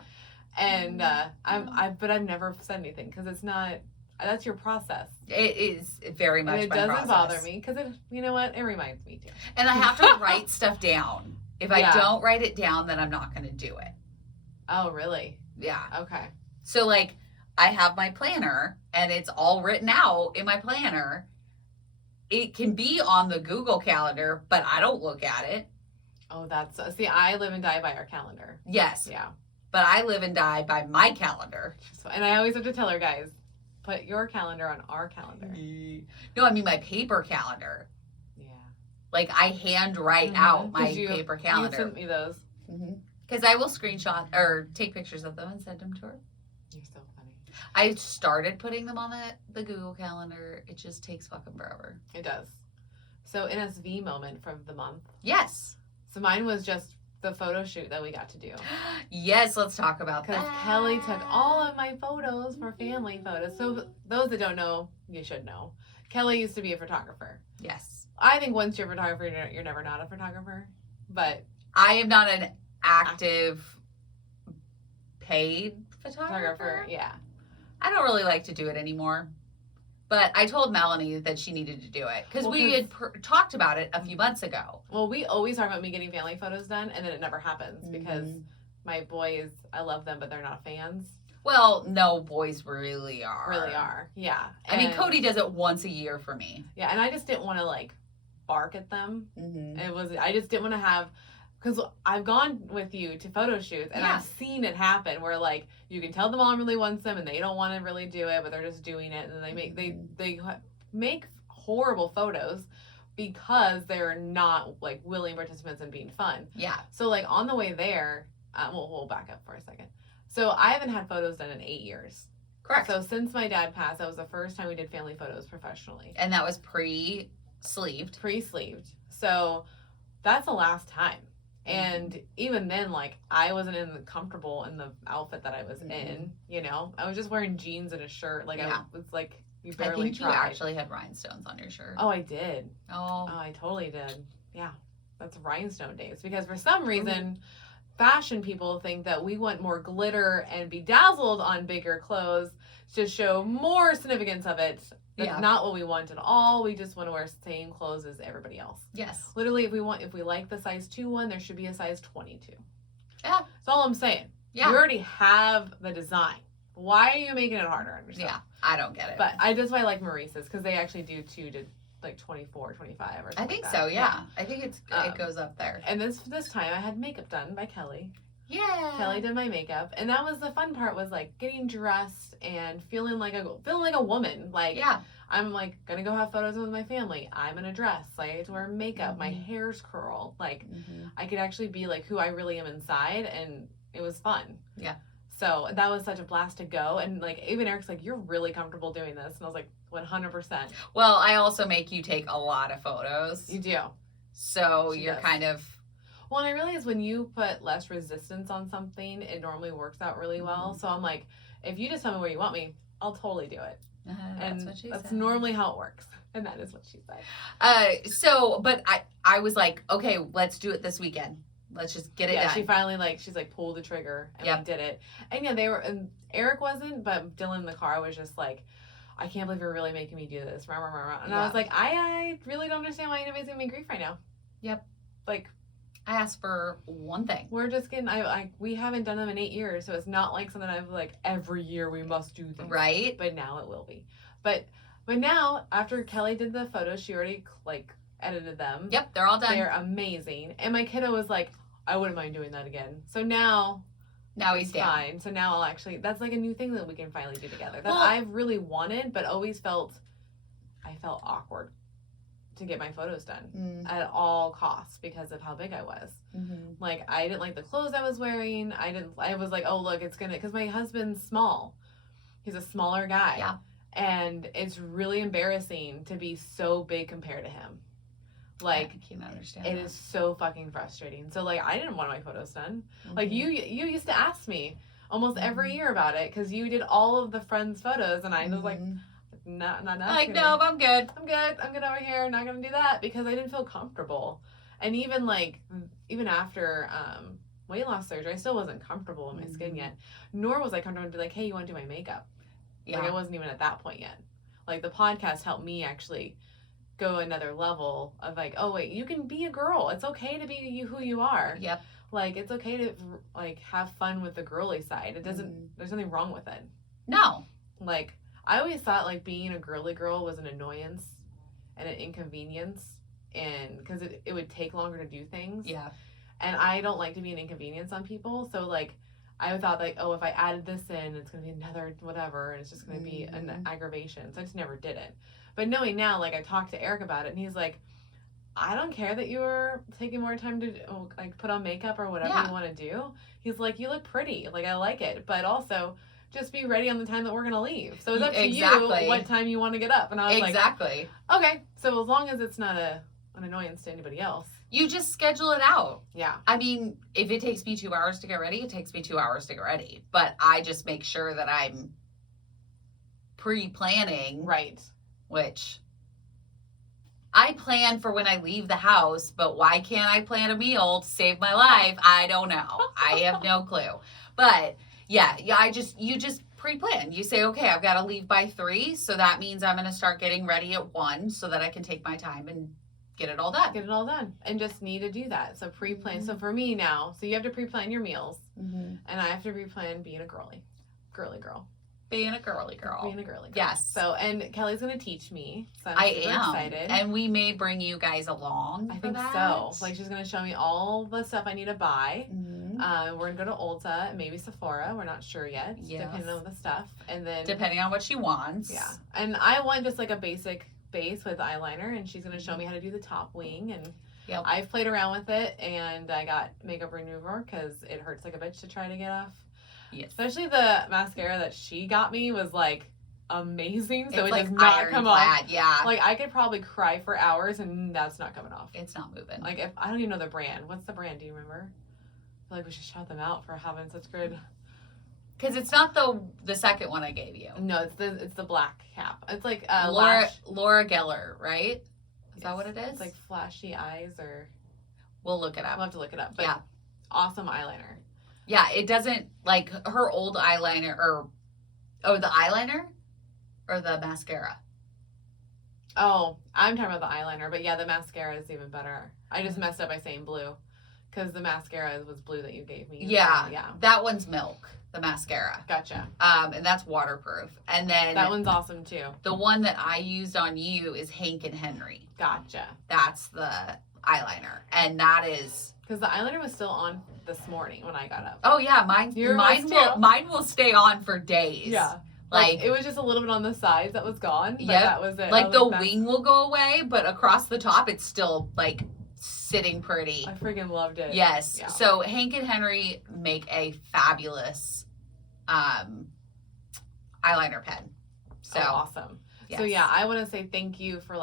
And but I've never said anything because it's not. That's your process. It is very much. And it doesn't bother me because you know what? It reminds me too. And I have to write stuff down. If I don't write it down, then I'm not going to do it. Oh, really? Yeah. Okay. So, like, I have my planner, and it's all written out in my planner. It can be on the Google Calendar, but I don't look at it. Oh, see, I live and die by our calendar. Yes. Yeah. But I live and die by my calendar. And I always have to tell her, guys, put your calendar on our calendar. No, I mean my paper calendar. Yeah. Like, I hand write out my paper calendar. You sent me those. Because I will screenshot or take pictures of them and send them to her. You're so funny. I started putting them on the Google Calendar. It just takes fucking forever. It does. So NSV moment from the month. Yes. So mine was just the photo shoot that we got to do. Yes, let's talk about that. Because Kelly took all of my photos for family photos. So those that don't know, you should know. Kelly used to be a photographer. Yes. I think once you're a photographer, you're never not a photographer. But I am not an active paid photographer. Yeah. I don't really like to do it anymore. But I told Melanie that she needed to do it because we had talked about it a few months ago. Well, we always talk about me getting family photos done, and then it never happens because my boys, I love them, but they're not fans. Well, no, boys really are. Really are, yeah. I mean, Cody does it once a year for me. Yeah, and I just didn't want to, like, bark at them. Mm-hmm. I just didn't want to have, because I've gone with you to photo shoots, and I've seen it happen where, like, you can tell the mom really wants them, and they don't want to really do it, but they're just doing it, and then they make horrible photos because they're not, like, willing participants and being fun. Yeah. So, like, on the way there, we'll back up for a second. So I haven't had photos done in 8 years. Correct. So since my dad passed, that was the first time we did family photos professionally. And that was pre-sleeved. Pre-sleeved. So that's the last time. And even then, like, I wasn't comfortable in the outfit that I was in, you know? I was just wearing jeans and a shirt. Like, I was like, you barely I think tried. you actually had rhinestones on your shirt. Oh, I did. Oh, I totally did. Yeah. That's rhinestone days. Because for some reason, fashion people think that we want more glitter and bedazzled on bigger clothes to show more significance of it. That's not what we want at all. We just want to wear the same clothes as everybody else. Yes. Literally, if we like the size 2 one, there should be a size 22. Yeah. That's all I'm saying. Yeah. You already have the design. Why are you making it harder on yourself? Yeah, I don't get it. But that's why I like Maurice's, because they actually do 2 to like 24, 25 or something. I think like so, that. yeah. I think it goes up there. And this time I had makeup done by Kelly. Yeah. Kelly did my makeup, and that was the fun part, was like getting dressed and feeling like a woman. Like, yeah. I'm like gonna go have photos with my family. I'm in a dress. Like, I get to wear makeup. My hair's curled. Like, I could actually be like who I really am inside, and it was fun. Yeah. So that was such a blast to go. And like, even Eric's like, you're really comfortable doing this, and I was like, 100%. Well, I also make you take a lot of photos. You do. So you're kind of. Well, and I realize when you put less resistance on something, it normally works out really well. So I'm like, if you just tell me where you want me, I'll totally do it. That's what she said. That's normally how it works. And that is what she said. But I was like, okay, let's do it this weekend. Let's just get it done. She finally she's like pulled the trigger and we did it. And yeah, and Eric wasn't, but Dylan in the car was just like, I can't believe you're really making me do this. And I was like, I really don't understand why anybody's giving me grief right now. Yep. Like, I asked for one thing. We're just getting, we haven't done them in 8 years, so it's not like something I've like, every year we must do things. Right. But now it will be. But now, after Kelly did the photos, she already like edited them. Yep, they're all done. They're amazing. And my kiddo was like, I wouldn't mind doing that again. So now he's down. Fine. So now that's like a new thing that we can finally do together. That I've really wanted, but always felt awkward to get my photos done at all costs because of how big I was. Like, I didn't like the clothes I was wearing. I was like, oh, look, because my husband's small. He's a smaller guy. Yeah. And it's really embarrassing to be so big compared to him. Like, I can't understand it is so fucking frustrating. So, like, I didn't want my photos done. Like, you used to ask me almost every year about it because you did all of the friends' photos, and I was like, not like, no, I'm good. I'm good over here. Not gonna do that because I didn't feel comfortable. And even after weight loss surgery, I still wasn't comfortable in my skin yet. Nor was I comfortable to be like, hey, you want to do my makeup? Yeah. Like, I wasn't even at that point yet. Like, the podcast helped me actually go another level of like, oh wait, you can be a girl. It's okay to be who you are. Yep. Like, it's okay to like have fun with the girly side. It doesn't. There's nothing wrong with it. No. Like, I always thought like being a girly girl was an annoyance and an inconvenience, and because it would take longer to do things. Yeah. And I don't like to be an inconvenience on people, so like I thought like, oh, if I added this in, it's gonna be another whatever, and it's just gonna be an aggravation. So I just never did it. But knowing now, like, I talked to Eric about it, and he's like, I don't care that you were taking more time to like put on makeup or whatever you want to do. He's like, you look pretty. Like, I like it, but also just be ready on the time that we're gonna leave. So it's up to Exactly. you what time you want to get up. And I was Exactly. like, okay. So as long as it's not an annoyance to anybody else. You just schedule it out. Yeah. I mean, if it takes me 2 hours to get ready, it takes me 2 hours to get ready. But I just make sure that I'm pre-planning. Right. Which I plan for when I leave the house, but why can't I plan a meal to save my life? I don't know. I have no clue. But yeah, you just pre-plan. You say, okay, I've got to leave by 3, so that means I'm going to start getting ready at 1 so that I can take my time and get it all done. Get it all done. And just need to do that. So pre-plan. So for me now, so you have to pre-plan your meals. And I have to pre-plan being a girly girl. Being a girly girl. Being a girly girl. Yes. So, and Kelly's going to teach me. So I super am excited. And we may bring you guys along. I for think that. so. Like, she's going to show me all the stuff I need to buy. Mhm. We're going to go to Ulta, maybe Sephora. We're not sure yet. Yes. Depending on the stuff. And then. Depending on what she wants. Yeah. And I want just like a basic base with eyeliner, and she's going to show me how to do the top wing. And Yep. I've played around with it, and I got makeup remover because it hurts like a bitch to try to get off. Yes. Especially the mascara that she got me was like amazing. So It's it like does not come off. ironclad, yeah. Like I could probably cry for hours and that's not coming off. It's not moving. Like if I don't even know the brand. What's the brand? Do you remember? I feel like we should shout them out for having such good. Because it's not the second one I gave you. No, it's the black cap. It's like Laura Geller, right? Is that what it is? It's like flashy eyes, or we'll look it up. we'll have to look it up. But Yeah. awesome eyeliner. Yeah, it doesn't, like, her old eyeliner, the eyeliner or the mascara? Oh, I'm talking about the eyeliner, but yeah, the mascara is even better. I just messed up by saying blue, because the mascara was blue that you gave me. Yeah, So, yeah. That one's Milk, the mascara. Gotcha. And that's waterproof. And then That one's awesome too. the one that I used on you is Hank and Henry. Gotcha. That's the eyeliner. And that is... Because the eyeliner was still on this morning when I got up. Oh, yeah, mine will stay on for days. Yeah. Like, it was just a little bit on the sides that was gone. But Yep. that was it. like the that's- wing will go away, but across the top, it's still, like, sitting pretty. I freaking loved it. Yes. Yeah. So Hank and Henry make a fabulous eyeliner pen. So Oh, awesome. yes. So yeah, I want to say thank you for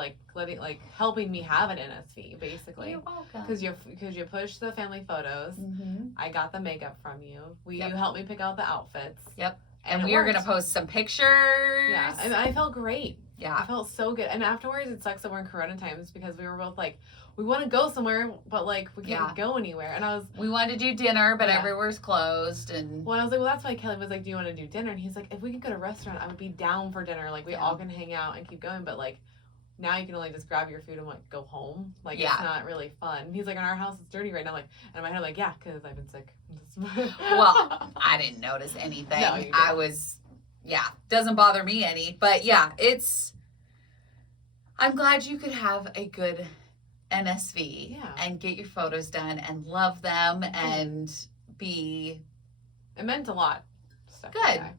helping me have an NSV basically. You're welcome. Because you pushed the family photos. Mm-hmm. I got the makeup from you. Yep. You helped me pick out the outfits. Yep. And it we are going to worked. post some pictures. Yeah, and I felt great. Yeah. I felt so good. And afterwards, it sucks that we're in Corona times because we were both like, we want to go somewhere, but like we can't go anywhere. And I was, We wanted to do dinner, but Yeah. everywhere's closed. And well, I was like, well, that's why Kelly was like, do you want to do dinner? And he's like, if we could go to a restaurant, I would be down for dinner. Like we Yeah. all can hang out and keep going. But like now you can only just grab your food and like go home. Like Yeah. it's not really fun. He's like, in our house, it's dirty right now. Like, and in my head, I'm like, yeah, because I've been sick. well, I didn't notice anything. No, you didn't. I was, doesn't bother me any. But yeah, I'm glad you could have a good NSV and get your photos done and love them and be... It meant a lot. Stuff Good. like that.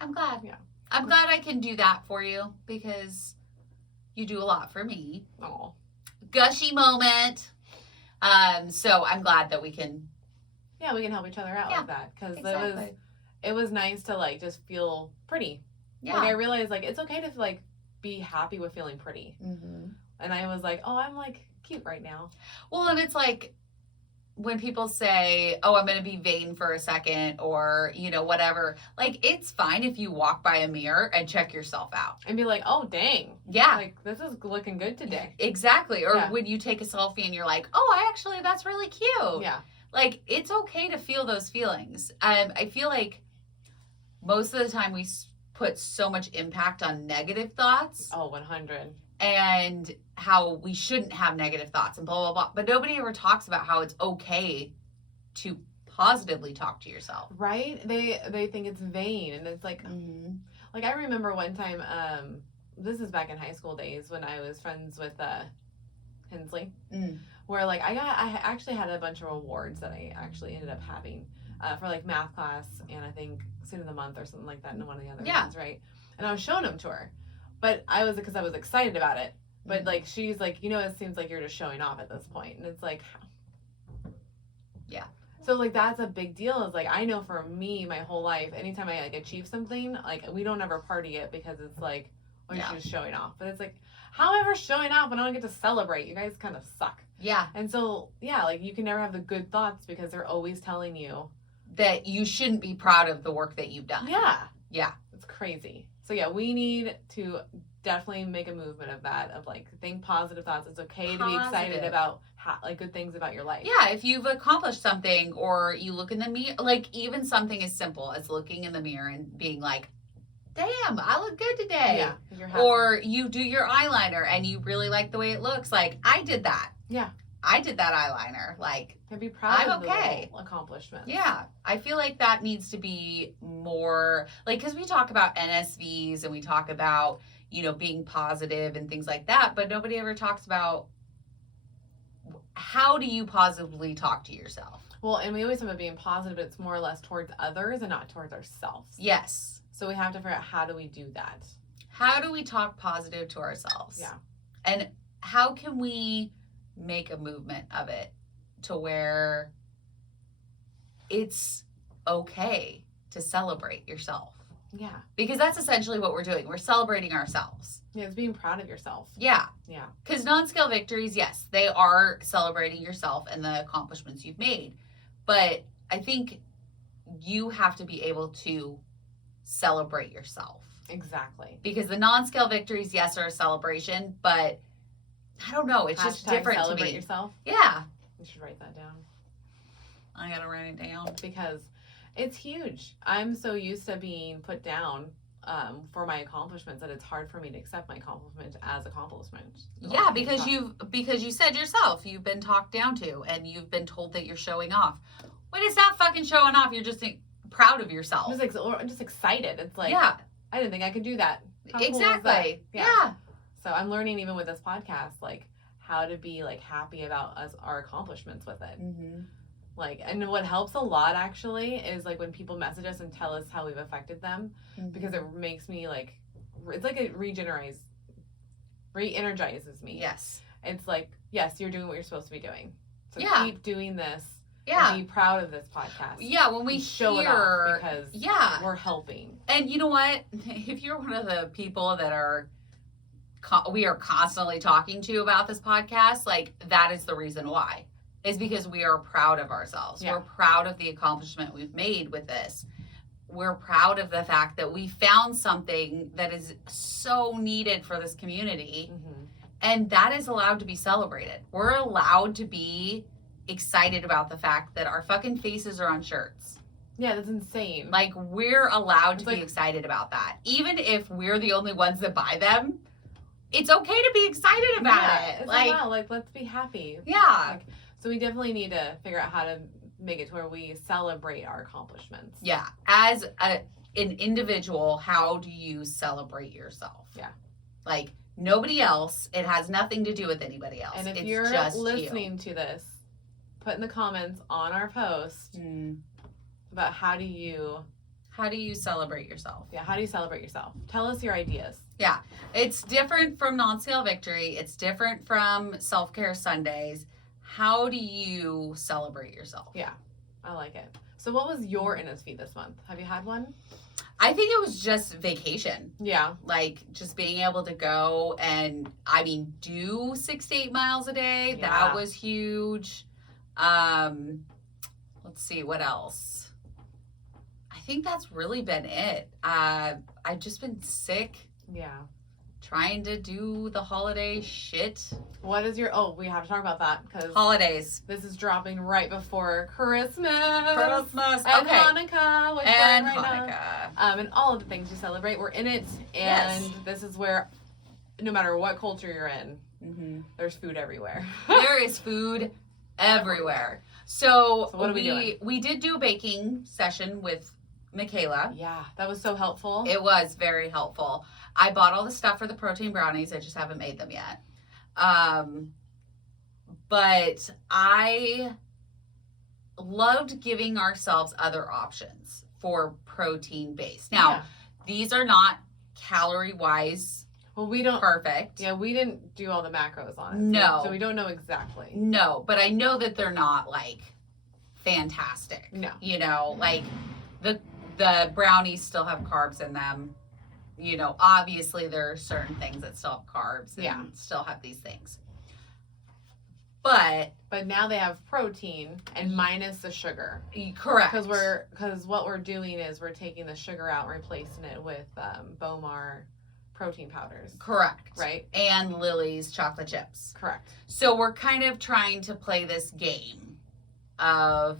I'm glad. Yeah. I'm glad I can do that for you because you do a lot for me. Aw. Gushy moment. So I'm glad that we can... Yeah, we can help each other out Yeah, like that because Exactly. it was nice to like just feel pretty. Yeah. Like I realized like it's okay to like be happy with feeling pretty. Mm-hmm. And I was like, oh, I'm like cute right now. Well, and it's like when people say, oh, I'm going to be vain for a second or, whatever. Like, it's fine if you walk by a mirror and check yourself out. And be like, oh, dang. Yeah. Like, this is looking good today. Exactly. Or Yeah. when you take a selfie and you're like, oh, that's really cute. Yeah. Like, it's okay to feel those feelings. I feel like most of the time we put so much impact on negative thoughts. Oh, 100. And how we shouldn't have negative thoughts and blah, blah, blah. But nobody ever talks about how it's okay to positively talk to yourself. Right? They think it's vain. And it's like, like I remember one time, this is back in high school days when I was friends with Hensley, where like I actually had a bunch of awards that I actually ended up having for like math class and I think student of the month or something like that in one of the other ones, right? And I was showing them to her, but because I was excited about it. But like she's like, it seems like you're just showing off at this point, and it's like, yeah. So So, like, that's a big deal. Is like, I know for me, my whole life, anytime I, like, achieve something, like, we don't ever party it because it's like, oh, you're just showing off. But it's like, how am I ever showing off when I don't get to celebrate? You guys kind of suck. Yeah. And so, yeah, like, you can never have the good thoughts because they're always telling you that you shouldn't be proud of the work that you've done. Yeah. Yeah. It's crazy. So, yeah, we need to definitely make a movement of that, of, like, think positive thoughts. It's okay to be excited about, like, good things about your life. Yeah, if you've accomplished something, or you look in the mirror, like, even something as simple as looking in the mirror and being like, damn, I look good today. Yeah, you're happy. Or you do your eyeliner and you really like the way it looks. Like, I did that. Yeah. I did that eyeliner. Like, and be proud I'm of okay. the accomplishments. Yeah. I feel like that needs to be more, like, because we talk about NSVs and we talk about, you know, being positive and things like that, but nobody ever talks about how do you positively talk to yourself? Well, and we always talk about being positive, but it's more or less towards others and not towards ourselves. Yes. So we have to figure out, how do we do that? How do we talk positive to ourselves? Yeah. And how can we make a movement of it to where it's okay to celebrate yourself? Yeah. Because that's essentially what we're doing. We're celebrating ourselves. Yeah, it's being proud of yourself. Yeah. Yeah. Because non-scale victories, yes, they are celebrating yourself and the accomplishments you've made. But I think you have to be able to celebrate yourself. Exactly. Because the non-scale victories, yes, are a celebration, but I don't know. It's just different to me. Celebrate yourself. Yeah. You should write that down. I gotta write it down. Because it's huge. I'm so used to being put down for my accomplishments that it's hard for me to accept my accomplishment as accomplishment. Yeah, because you said yourself, you've been talked down to and you've been told that you're showing off. When it's not fucking showing off, you're just proud of yourself. I'm just excited. It's like, yeah, I didn't think I could do that. How cool is exactly. that? Yeah. So I'm learning even with this podcast, like, how to be, like, happy about our accomplishments with it. Mm-hmm. Like, and what helps a lot actually is, like, when people message us and tell us how we've affected them, because it makes me, like, it's like it re-energizes me. Yes. It's like, yes, you're doing what you're supposed to be doing. So Yeah. keep doing this. Yeah. And be proud of this podcast. Yeah, when we show hear, it off because yeah, we're helping. And you know what? If you're one of the people that we are constantly talking to about this podcast, like, that is the reason why. Is because we are proud of ourselves. Yeah. We're proud of the accomplishment we've made with this. We're proud of the fact that we found something that is so needed for this community. Mm-hmm. And that is allowed to be celebrated. We're allowed to be excited about the fact that our fucking faces are on shirts. Yeah, that's insane. Like, we're allowed to be excited about that. Even if we're the only ones that buy them, it's okay to be excited about it. It's like, wow, like, let's be happy. Yeah. Like, so we definitely need to figure out how to make it to where we celebrate our accomplishments. Yeah. As an individual, how do you celebrate yourself? Yeah. Like, nobody else. It has nothing to do with anybody else. And if it's you're just listening to this, put in the comments on our post about how do you celebrate yourself? Yeah, how do you celebrate yourself? Tell us your ideas. Yeah. It's different from non-scale victory. It's different from self-care Sundays. How do you celebrate yourself? Yeah, I like it. So what was your NSV this month? Have you had one? I think it was just vacation. Yeah. Like, just being able to go and, do 6 to 8 miles a day. Yeah. That was huge. Let's see, what else? I think that's really been it. I've just been sick. Yeah. Trying to do the holiday shit. What is we have to talk about that because holidays. This is dropping right before Christmas. And Hanukkah. Which and right Hanukkah. Now. And all of the things you celebrate. We're in it. And This is where, no matter what culture you're in, there's food everywhere. There is food everywhere. So what are we doing? We did do a baking session with Michaela. Yeah, that was so helpful. It was very helpful. I bought all the stuff for the protein brownies. I just haven't made them yet. But I loved giving ourselves other options for protein based. Now, these are not calorie wise. Well, we don't perfect. Yeah, we didn't do all the macros on it. No. So we don't know exactly. No, but I know that they're not like fantastic. No. You know, like the brownies still have carbs in them. You know, obviously there are certain things that still have carbs and still have these things. But now they have protein and minus the sugar. Correct. Because what we're doing is we're taking the sugar out and replacing it with Bomar protein powders. Correct. Right? And Lily's chocolate chips. Correct. So we're kind of trying to play this game of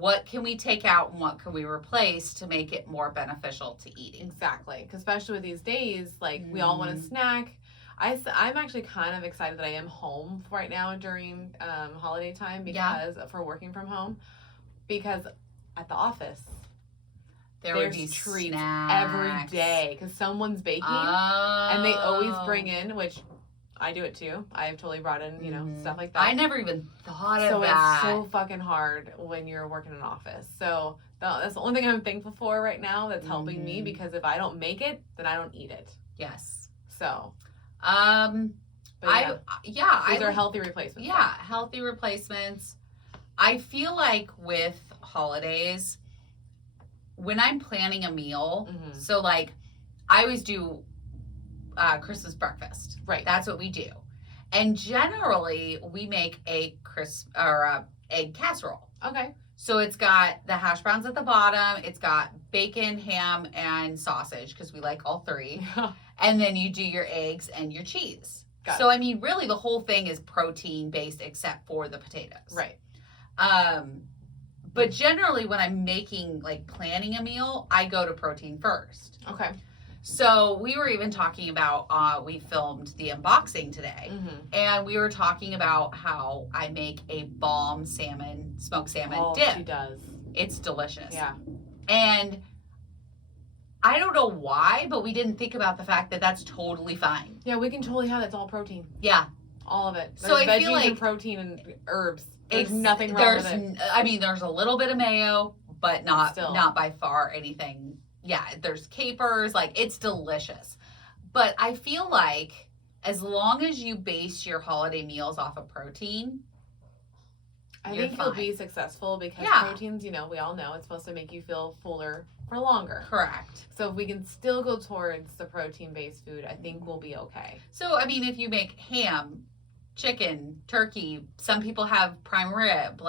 what can we take out and what can we replace to make it more beneficial to eating. Exactly. Because especially with these days, like we all want a snack. I'm actually kind of excited that I am home right now during holiday time because for working from home. Because at the office, there's treats every day because someone's baking and they always bring in, which I do it too. I've totally brought in, stuff like that. I never even thought of that. So it's so fucking hard when you're working in an office. So that's the only thing I'm thankful for right now that's helping me, because if I don't make it, then I don't eat it. Yes. So. These are healthy replacements. Yeah, healthy replacements. I feel like with holidays, when I'm planning a meal, so like I always do Christmas breakfast. Right. That's what we do. And generally we make a egg casserole. Okay. So it's got the hash browns at the bottom, it's got bacon, ham, and sausage because we like all three. And then you do your eggs and your cheese. So I mean, really the whole thing is protein based except for the potatoes. Right. But generally when I'm planning a meal, I go to protein first. Okay. So we were even talking about, we filmed the unboxing today, and we were talking about how I make a bomb smoked salmon dip. She does. It's delicious. Yeah. And I don't know why, but we didn't think about the fact that that's totally fine. Yeah, we can totally have it's all protein. Yeah. All of it. So I veggies feel like and protein and herbs. There's nothing wrong with it. I mean, there's a little bit of mayo, but not by far anything. Yeah, there's capers, it's delicious. But I feel like as long as you base your holiday meals off of protein, I think you'll be successful because proteins, we all know it's supposed to make you feel fuller for longer. Correct. So if we can still go towards the protein-based food, I think we'll be okay. So, I mean, if you make ham, chicken, turkey, some people have prime rib,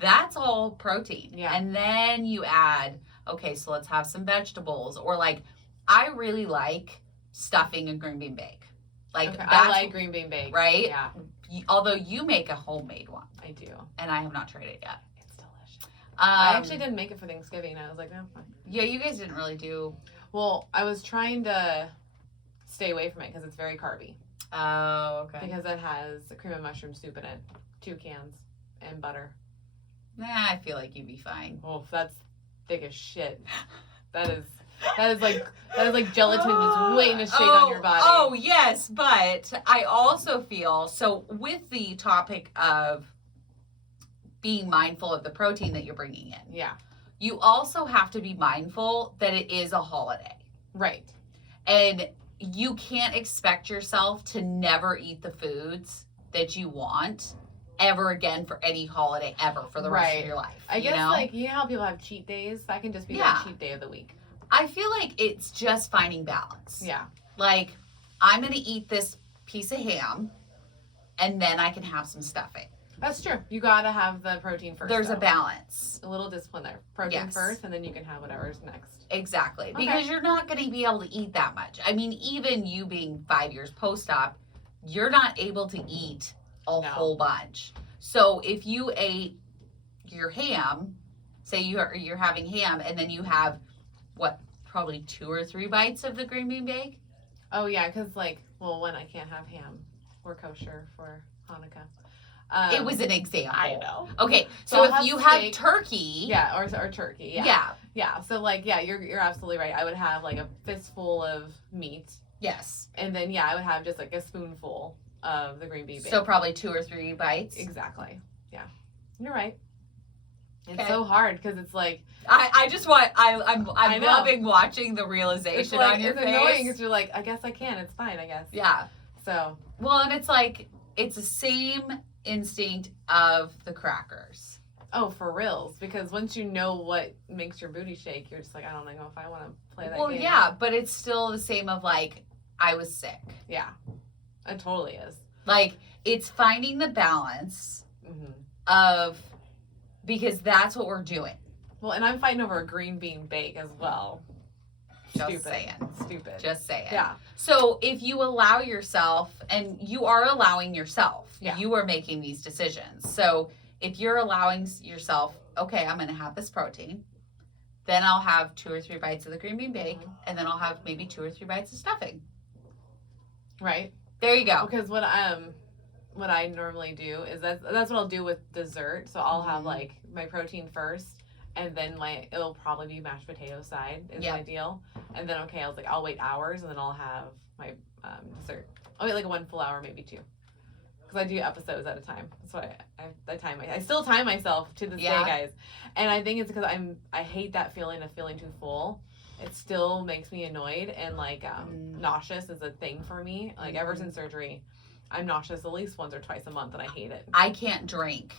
that's all protein. Yeah. And then you add, okay, so let's have some vegetables. Or I really like stuffing a green bean bake. I like green bean bake. Right? Yeah. Although you make a homemade one. I do. And I have not tried it yet. It's delicious. I actually didn't make it for Thanksgiving. I was like, no, fine. Yeah, you guys didn't really do. Well, I was trying to stay away from it because it's very carby. Oh, okay. Because it has cream of mushroom soup in it, 2 cans, and butter. Nah, I feel like you'd be fine. Oh, that's thick as shit. That is like gelatin just waiting to shake on your body. Oh, yes, but I also feel, so with the topic of being mindful of the protein that you're bringing in. Yeah. You also have to be mindful that it is a holiday. Right. And you can't expect yourself to never eat the foods that you want ever again for any holiday ever for the rest of your life. I guess how people have cheat days? That can just be their cheat day of the week. I feel like it's just finding balance. Yeah. I'm going to eat this piece of ham and then I can have some stuffing. That's true. You got to have the protein first. There's a balance. A little discipline there. Protein first, and then you can have whatever's next. Exactly. Okay. Because you're not going to be able to eat that much. I mean, even you being 5 years post-op, you're not able to eat a whole bunch. So if you ate your ham, say you're having ham, and then you have, probably 2 or 3 bites of the green bean bake? Oh, yeah, because, when I can't have ham, we're kosher for Hanukkah. It was an example. I know. Okay, so if you have turkey. Yeah, or turkey. Yeah. Yeah. Yeah. So you're absolutely right. I would have a fistful of meat. Yes. And then I would have just a spoonful of the green bean bake. So probably 2 or 3 bites. Exactly. Yeah. You're right. It's so hard because it's I'm loving watching the realization on your face. It's annoying because you're I guess I can. It's fine, I guess. Yeah. So. Well, and it's the same instinct of the crackers. Oh, for reals. Because once you know what makes your booty shake, you're just like, I don't know if I want to play that game. Well, yeah, but it's still the same of like, I was sick. Yeah. It totally is. Like, it's finding the balance Mm-hmm. of, because that's what we're doing. Well, and I'm fighting over a green bean bake as well. Just saying. Stupid. Just saying. Yeah. So if you allow yourself, and you are allowing yourself, you are making these decisions. So if you're allowing yourself, okay, I'm going to have this protein, then I'll have 2 or 3 bites of the green bean bake, and then I'll have maybe 2 or 3 bites of stuffing. Right. There you go. Because what I normally do is that's what I'll do with dessert. So I'll have like my protein first, and then it'll probably be mashed potato side is my deal. And then I was like, I'll wait hours, and then I'll have my dessert. I'll wait like 1 full hour, maybe 2, because I do episodes at a time. So I still time myself to this day, guys. And I think it's because I hate that feeling of feeling too full. It still makes me annoyed, and like nauseous is a thing for me. Like ever since surgery, I'm nauseous at least once or twice a month, and I hate it. I can't drink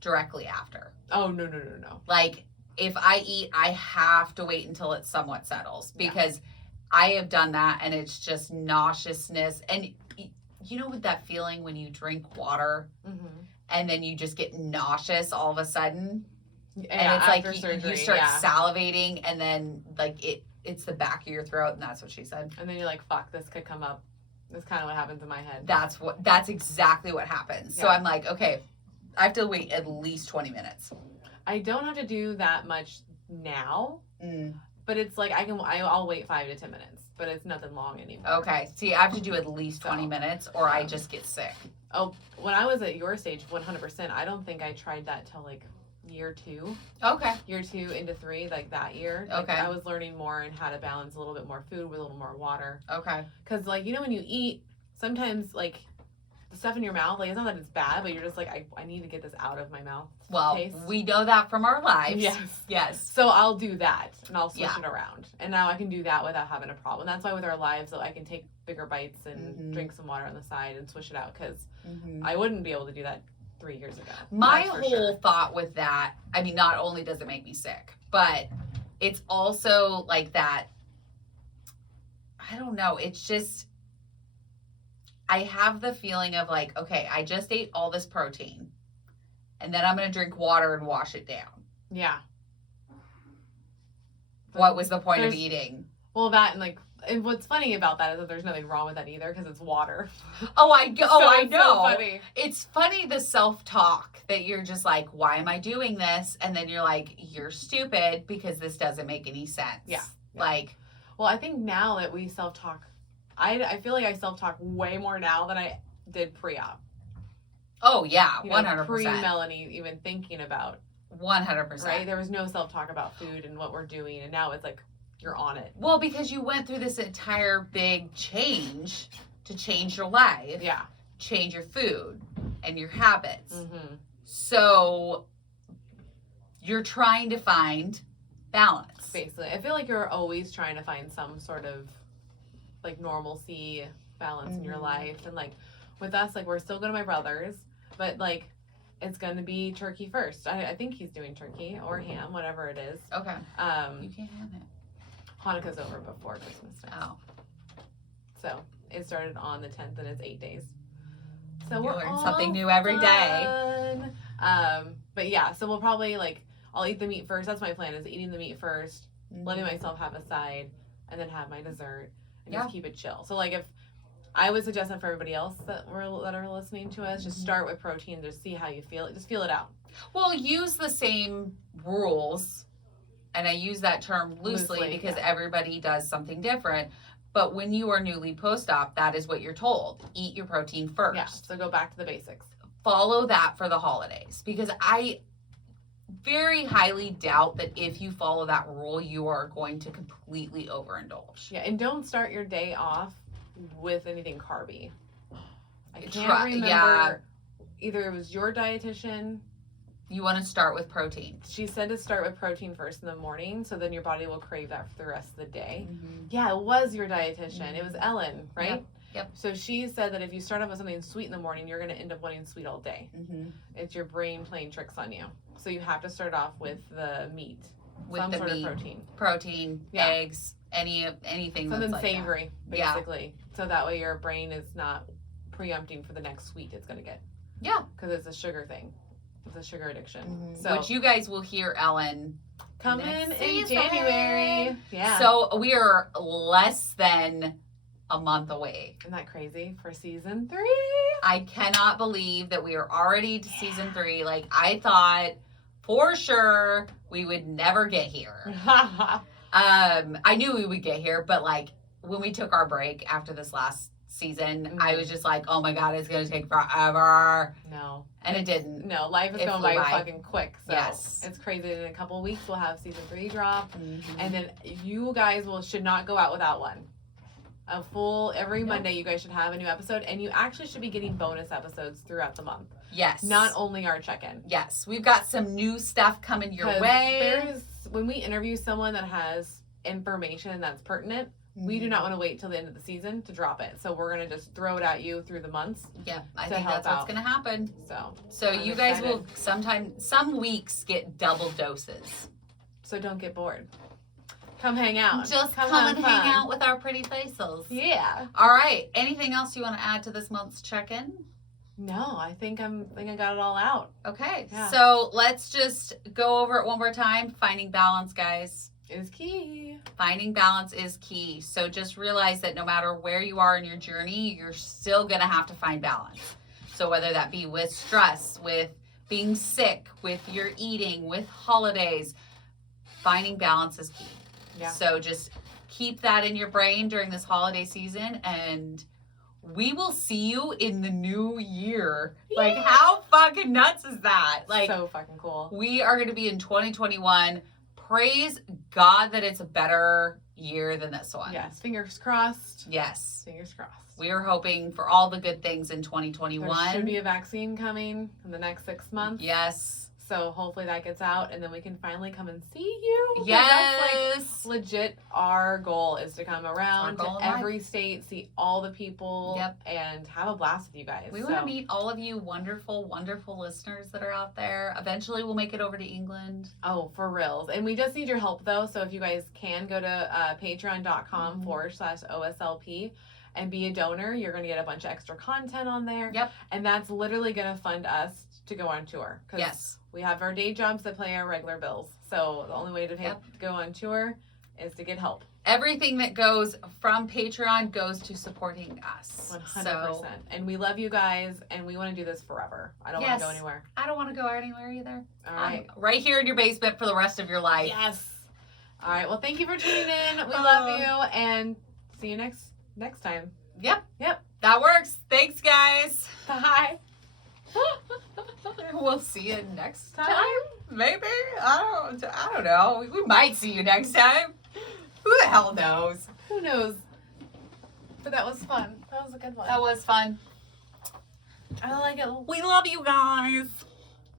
directly after. Oh, no. Like, if I eat, I have to wait until it somewhat settles, because I have done that, and it's just nauseousness. And you know what that feeling when you drink water and then you just get nauseous all of a sudden? And it's like you start salivating, and then like it's the back of your throat, and that's what she said. And then you're like, fuck, this could come up. That's kind of what happens in my head. That's exactly what happens. So I'm like, okay, I have to wait at least 20 minutes. I don't have to do that much now, but it's like I'll wait 5 to 10 minutes, but it's nothing long anymore. Okay. See, I have to do at least 20 minutes, or I just get sick. Oh, when I was at your stage, 100%, I don't think I tried that till like year 2. Okay. Year 2 into 3, like that year. Like, I was learning more and how to balance a little bit more food with a little more water. Okay. Because like, you know, when you eat, sometimes like the stuff in your mouth, like it's not that it's bad, but you're just like, I need to get this out of my mouth. Well, we know that from our lives. Yes. So I'll do that, and I'll switch it around. And now I can do that without having a problem. That's why with our lives, so I can take bigger bites and drink some water on the side and switch it out, because I wouldn't be able to do that 3 years ago. My whole thought with that, I mean, not only does it make me sick, but it's also like that, I don't know, it's just, I have the feeling of like, okay, I just ate all this protein, and then I'm going to drink water and wash it down. Yeah. What was the point of eating? Well, that, and what's funny about that is that there's nothing wrong with that either, because it's water. I know. So funny. It's funny, the self-talk that you're just like, why am I doing this? And then you're like, you're stupid because this doesn't make any sense. Yeah. Like, well, I think now that we self-talk, I feel like I self-talk way more now than I did pre-op. Oh, yeah, 100%. Pre-Melanie even thinking about. 100%. Right? There was no self-talk about food and what we're doing, and now it's like, you're on it. Well, because you went through this entire big change to change your life. Yeah. Change your food and your habits. So you're trying to find balance. Basically. I feel like you're always trying to find some sort of like normalcy, balance in your life. And like with us, like we're still going to my brother's, but like it's going to be turkey first. I think he's doing turkey or ham, whatever it is. Okay. You can't have it. Hanukkah's over before Christmas now. Oh. So it started on the 10th, and it's 8 days. So you we're learn all something new every day. But yeah, so we'll probably I'll eat the meat first. That's my plan, is eating the meat first, letting myself have a side, and then have my dessert, and just keep it chill. So like if I would suggest that for everybody else that are listening to us, just start with protein, just see how you feel it. Just feel it out. Well, use the same rules. And I use that term loosely because everybody does something different. But when you are newly post-op, that is what you're told. Eat your protein first. Yeah, so go back to the basics. Follow that for the holidays. Because I very highly doubt that if you follow that rule, you are going to completely overindulge. Yeah, and don't start your day off with anything carby. I can't remember. Either it was your dietitian. You want to start with protein. She said to start with protein first in the morning, so then your body will crave that for the rest of the day. Yeah, it was your dietitian. It was Ellen, right? Yep. So she said that if you start off with something sweet in the morning, you're going to end up wanting sweet all day. Mm-hmm. It's your brain playing tricks on you. So you have to start off with the meat. With some the sort meat, of protein. Protein, Yeah. eggs, anything something that's like savory, that. basically. Yeah. So that way your brain is not preempting for the next sweet it's going to get. Yeah. Because it's a sugar thing. It's a sugar addiction. Mm-hmm. So which you guys will hear Ellen coming in January. Yeah. So we are less than a month away. Isn't that crazy for season 3? I cannot believe that we are already to season 3. Like, I thought for sure we would never get here. I knew we would get here, but like when we took our break after this last season, I was just like, oh my God, it's going to take forever. No. And it didn't. No, life is It going flew by by. fucking quick. So Yes. it's crazy. In a couple of weeks, we'll have season 3 drop. Mm-hmm. And then you guys should not go out without one. A full, every Monday, you guys should have a new episode. And you actually should be getting bonus episodes throughout the month. Yes. Not only our check-in. Yes. We've got some new stuff coming your way. When we interview someone that has information that's pertinent, we do not want to wait till the end of the season to drop it. So we're going to just throw it at you through the months. Yeah, I to think help that's what's out. going to happen. So I'm you guys excited. will some weeks get double doses. So don't get bored. Come hang out. Just come have and hang fun. out with our pretty faces. Yeah. All right. Anything else you want to add to this month's check-in? No, I think I got it all out. Okay. Yeah. So let's just go over it one more time. Finding balance, guys. Is key. Finding balance is key. So just realize that no matter where you are in your journey, you're still going to have to find balance. So whether that be with stress, with being sick, with your eating, with holidays, finding balance is key. Yeah. So just keep that in your brain during this holiday season, and we will see you in the new year. Yeah. Like, how fucking nuts is that? Like, so fucking cool. we are going to be in 2021. Praise God that it's a better year than this one. Yes. Fingers crossed. Yes. Fingers crossed. We are hoping for all the good things in 2021. There should be a vaccine coming in the next 6 months. Yes. So hopefully that gets out, and then we can finally come and see you. 'Cause Yes. That's like legit our goal is to come around Our goal to in every state, see all the people, and have a blast with you guys. We want to meet all of you wonderful, wonderful listeners that are out there. Eventually we'll make it over to England. Oh, for reals. And we just need your help, though. So if you guys can go to patreon.com/OSLP and be a donor, you're going to get a bunch of extra content on there. Yep. And that's literally going to fund us to go on tour. 'Cause Yes. we have our day jobs that pay our regular bills. So the only way to to go on tour is to get help. Everything that goes from Patreon goes to supporting us. 100%. And we love you guys, and we want to do this forever. I don't want to go anywhere. I don't want to go anywhere either. All right. I'm right here in your basement for the rest of your life. Yes. All right. Well, thank you for tuning in. We love you, and see you next time. Yep. Yep. That works. Thanks, guys. Bye. We'll see you next time. Maybe. I don't know. We might see you next time. Who the hell knows? Who knows? But that was fun. That was a good one. That was fun. I like it. We love you guys.